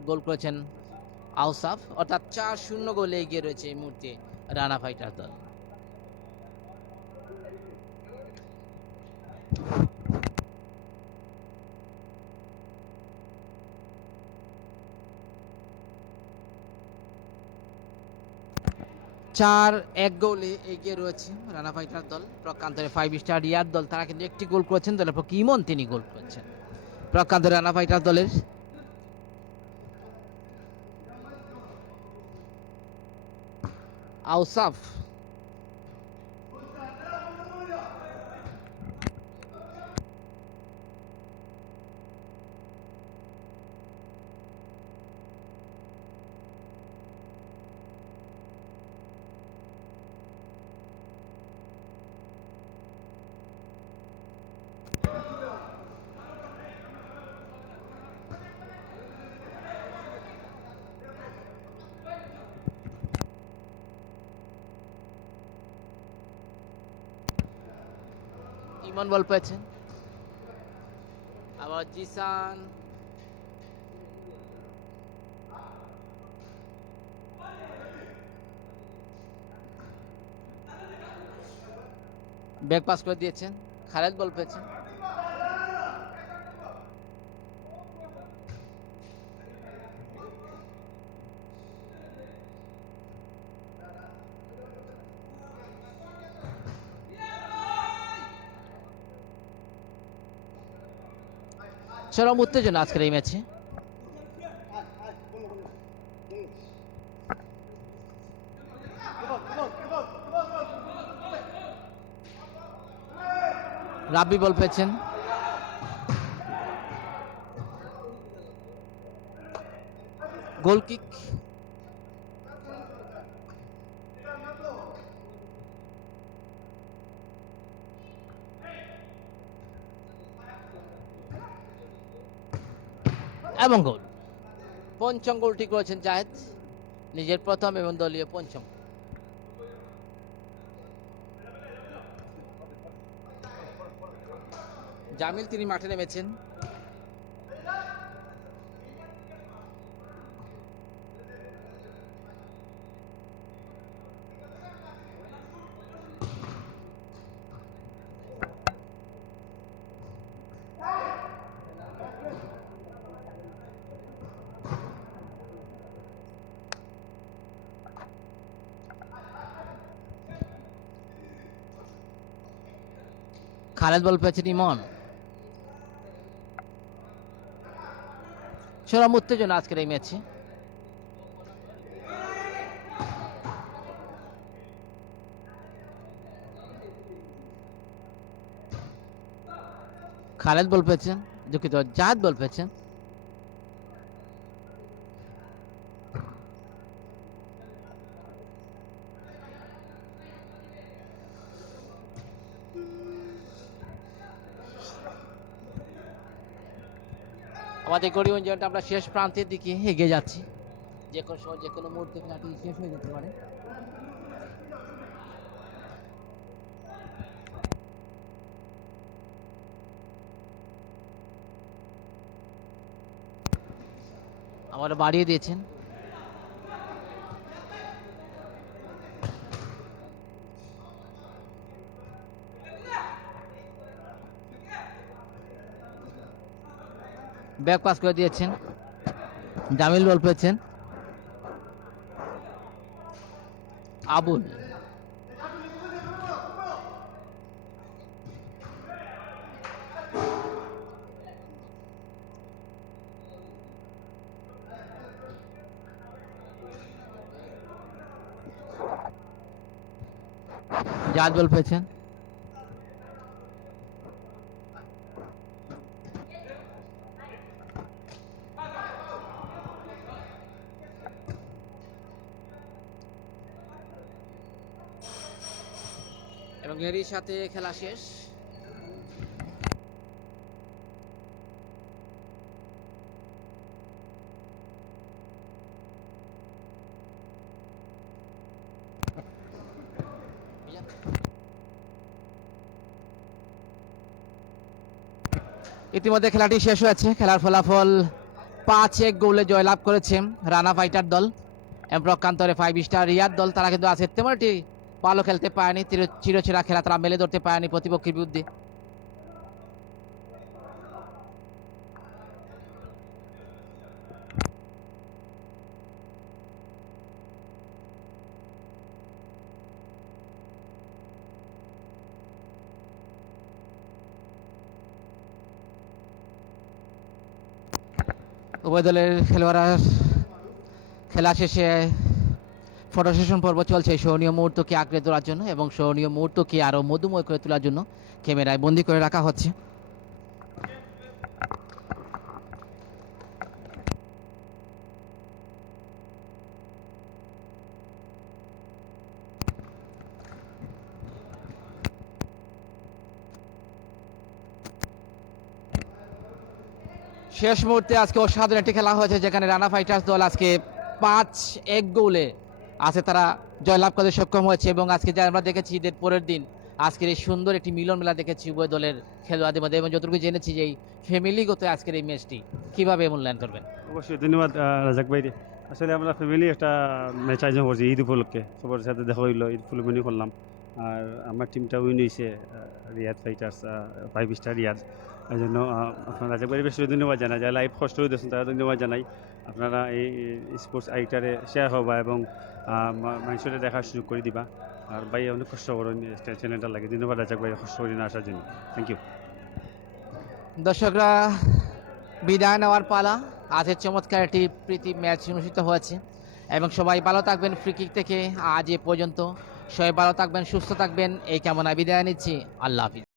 গোল করেছেন আউসাফ, অর্থাৎ 4-0 গোলে এগিয়ে রয়েছে এই মুহূর্তে রানা ফাইটার দল। চার এক গোলে এগিয়ে রয়েছে রানা ফাইটার দল। প্রকান্তরে 5 স্টার রিয়াদ দল, তারা কিন্তু একটি গোল করেছেন, দলের পক্ষে ইমন তিনি গোল করেছেন। প্রকান্তরে রানা ফাইটার দলের আউসাফ ইমন বল পেয়েছেন, আবার জিসান ব্যাক পাস করে দিয়েছেন, খালেদ বল পেয়েছেন। চরম উত্তেজনা আজকের এই ম্যাচে। রাব্বি বল পেয়েছেন, গোল কিক এবং গোল। পঞ্চম গোলটি করেছেন জাহেদ, নিজের প্রথম এবং দলীয় পঞ্চম। জামিল তিনি মাঠে নেমেছেন। খালেদ বল পেয়েছেন ইমন। চরম উত্তেজনা আজকের এই ম্যাচে। খালেদ বল পেয়েছেন, দুঃখিত জাহাদ বল পেয়েছেন। আমাদের করিমগঞ্জটা আমরা শেষ প্রান্তের দিকে এগিয়ে যাচ্ছি, যে কোনো সময় যে কোনো মুহূর্তে খেলাটি শেষ হয়ে যেতে পারে। আমরা বাড়িয়ে দিয়েছেন, ব্যাক পাস করে দিয়েছেন, জামিল বল পেয়েছেন, আবুল জাহাজ বল পেয়েছেন, এবং এরই সাথে খেলা শেষ। ইতিমধ্যে খেলাটি শেষ হয়েছে। খেলার ফলাফল 5-1 গোলে জয়লাভ করেছে রানা ফাইটার দল এবং প্রকান্তরে 5 স্টার রিয়াদ দল। তারা কিন্তু আজকে তেমন একটি ভালো খেলতে পারেনি, চিরচেরা খেলা তারা মেলে ধরতে পারেনি প্রতিপক্ষের বিরুদ্ধে। উভয় দলের খেলোয়াড়রা খেলা শেষে ফটো সেশন পর্ব চলছে স্মরণীয় মুহূর্তকে আঁকড়ে তোলার জন্য এবং স্মরণীয় মুহূর্তকে আরও মধুময় করে তোলার জন্য ক্যামেরায় বন্দি করে রাখা হচ্ছে। শেষ মুহূর্তে আজকে অসাধারণ একটি খেলা হয়েছে, যেখানে রানা ফাইটার্স দল আজকে 5-1 গোলে আছে তারা জয়লাভ করতে সক্ষম হয়েছে। এবং আজকে যা আমরা দেখেছি ঈদের পরের দিন আজকের এই সুন্দর একটি মিলন মেলা দেখেছি উভয় দলের খেলোয়াড়দের মধ্যে, এবং যতটুকু জেনেছি যে এই ফ্যামিলিগত আজকের এই ম্যাচটি কিভাবে মূল্যায়ন করবেন? অবশ্যই ধন্যবাদ রাজাক ভাই। আসলে আমরা ফ্যামিলি একটা ম্যাচ আয়োজন করছি ঈদ উপলক্ষে, সবার সাথে দেখা হইলো, ঈদ ফুলমনি করলাম। আর আমার টিমটা উইন হয়েছে, রিয়াদ ফাইটার্স, 5 স্টার রিয়াদ। এই জন্য আপনার রাজাক ভাই বেশি ধন্যবাদ জানাই, যারা লাইভ কষ্ট হইতেছেন তারা ধন্যবাদ জানাই। আপনারা এই স্পোর্টস আইটারে শেয়ার হবা এবং মানুষের দেখার সুযোগ করে দিবা। আর ভাই অনেক কষ্ট করেন চ্যানেলটা লাগে, ধন্যবাদ রাজাক ভাই কষ্ট করে না আসার জন্য, থ্যাংক ইউ। দর্শকরা বিদায় নেওয়ার পালা। আজের চমৎকার একটি প্রীতি ম্যাচ অনুষ্ঠিত হয়েছে এবং সবাই ভালো থাকবেন। ফ্রি কিক থেকে আজ এ পর্যন্ত সবাই ভালো থাকবেন, সুস্থ থাকবেন এই কামনায় বিদায় নিচ্ছি। আল্লাহ হাফিজ।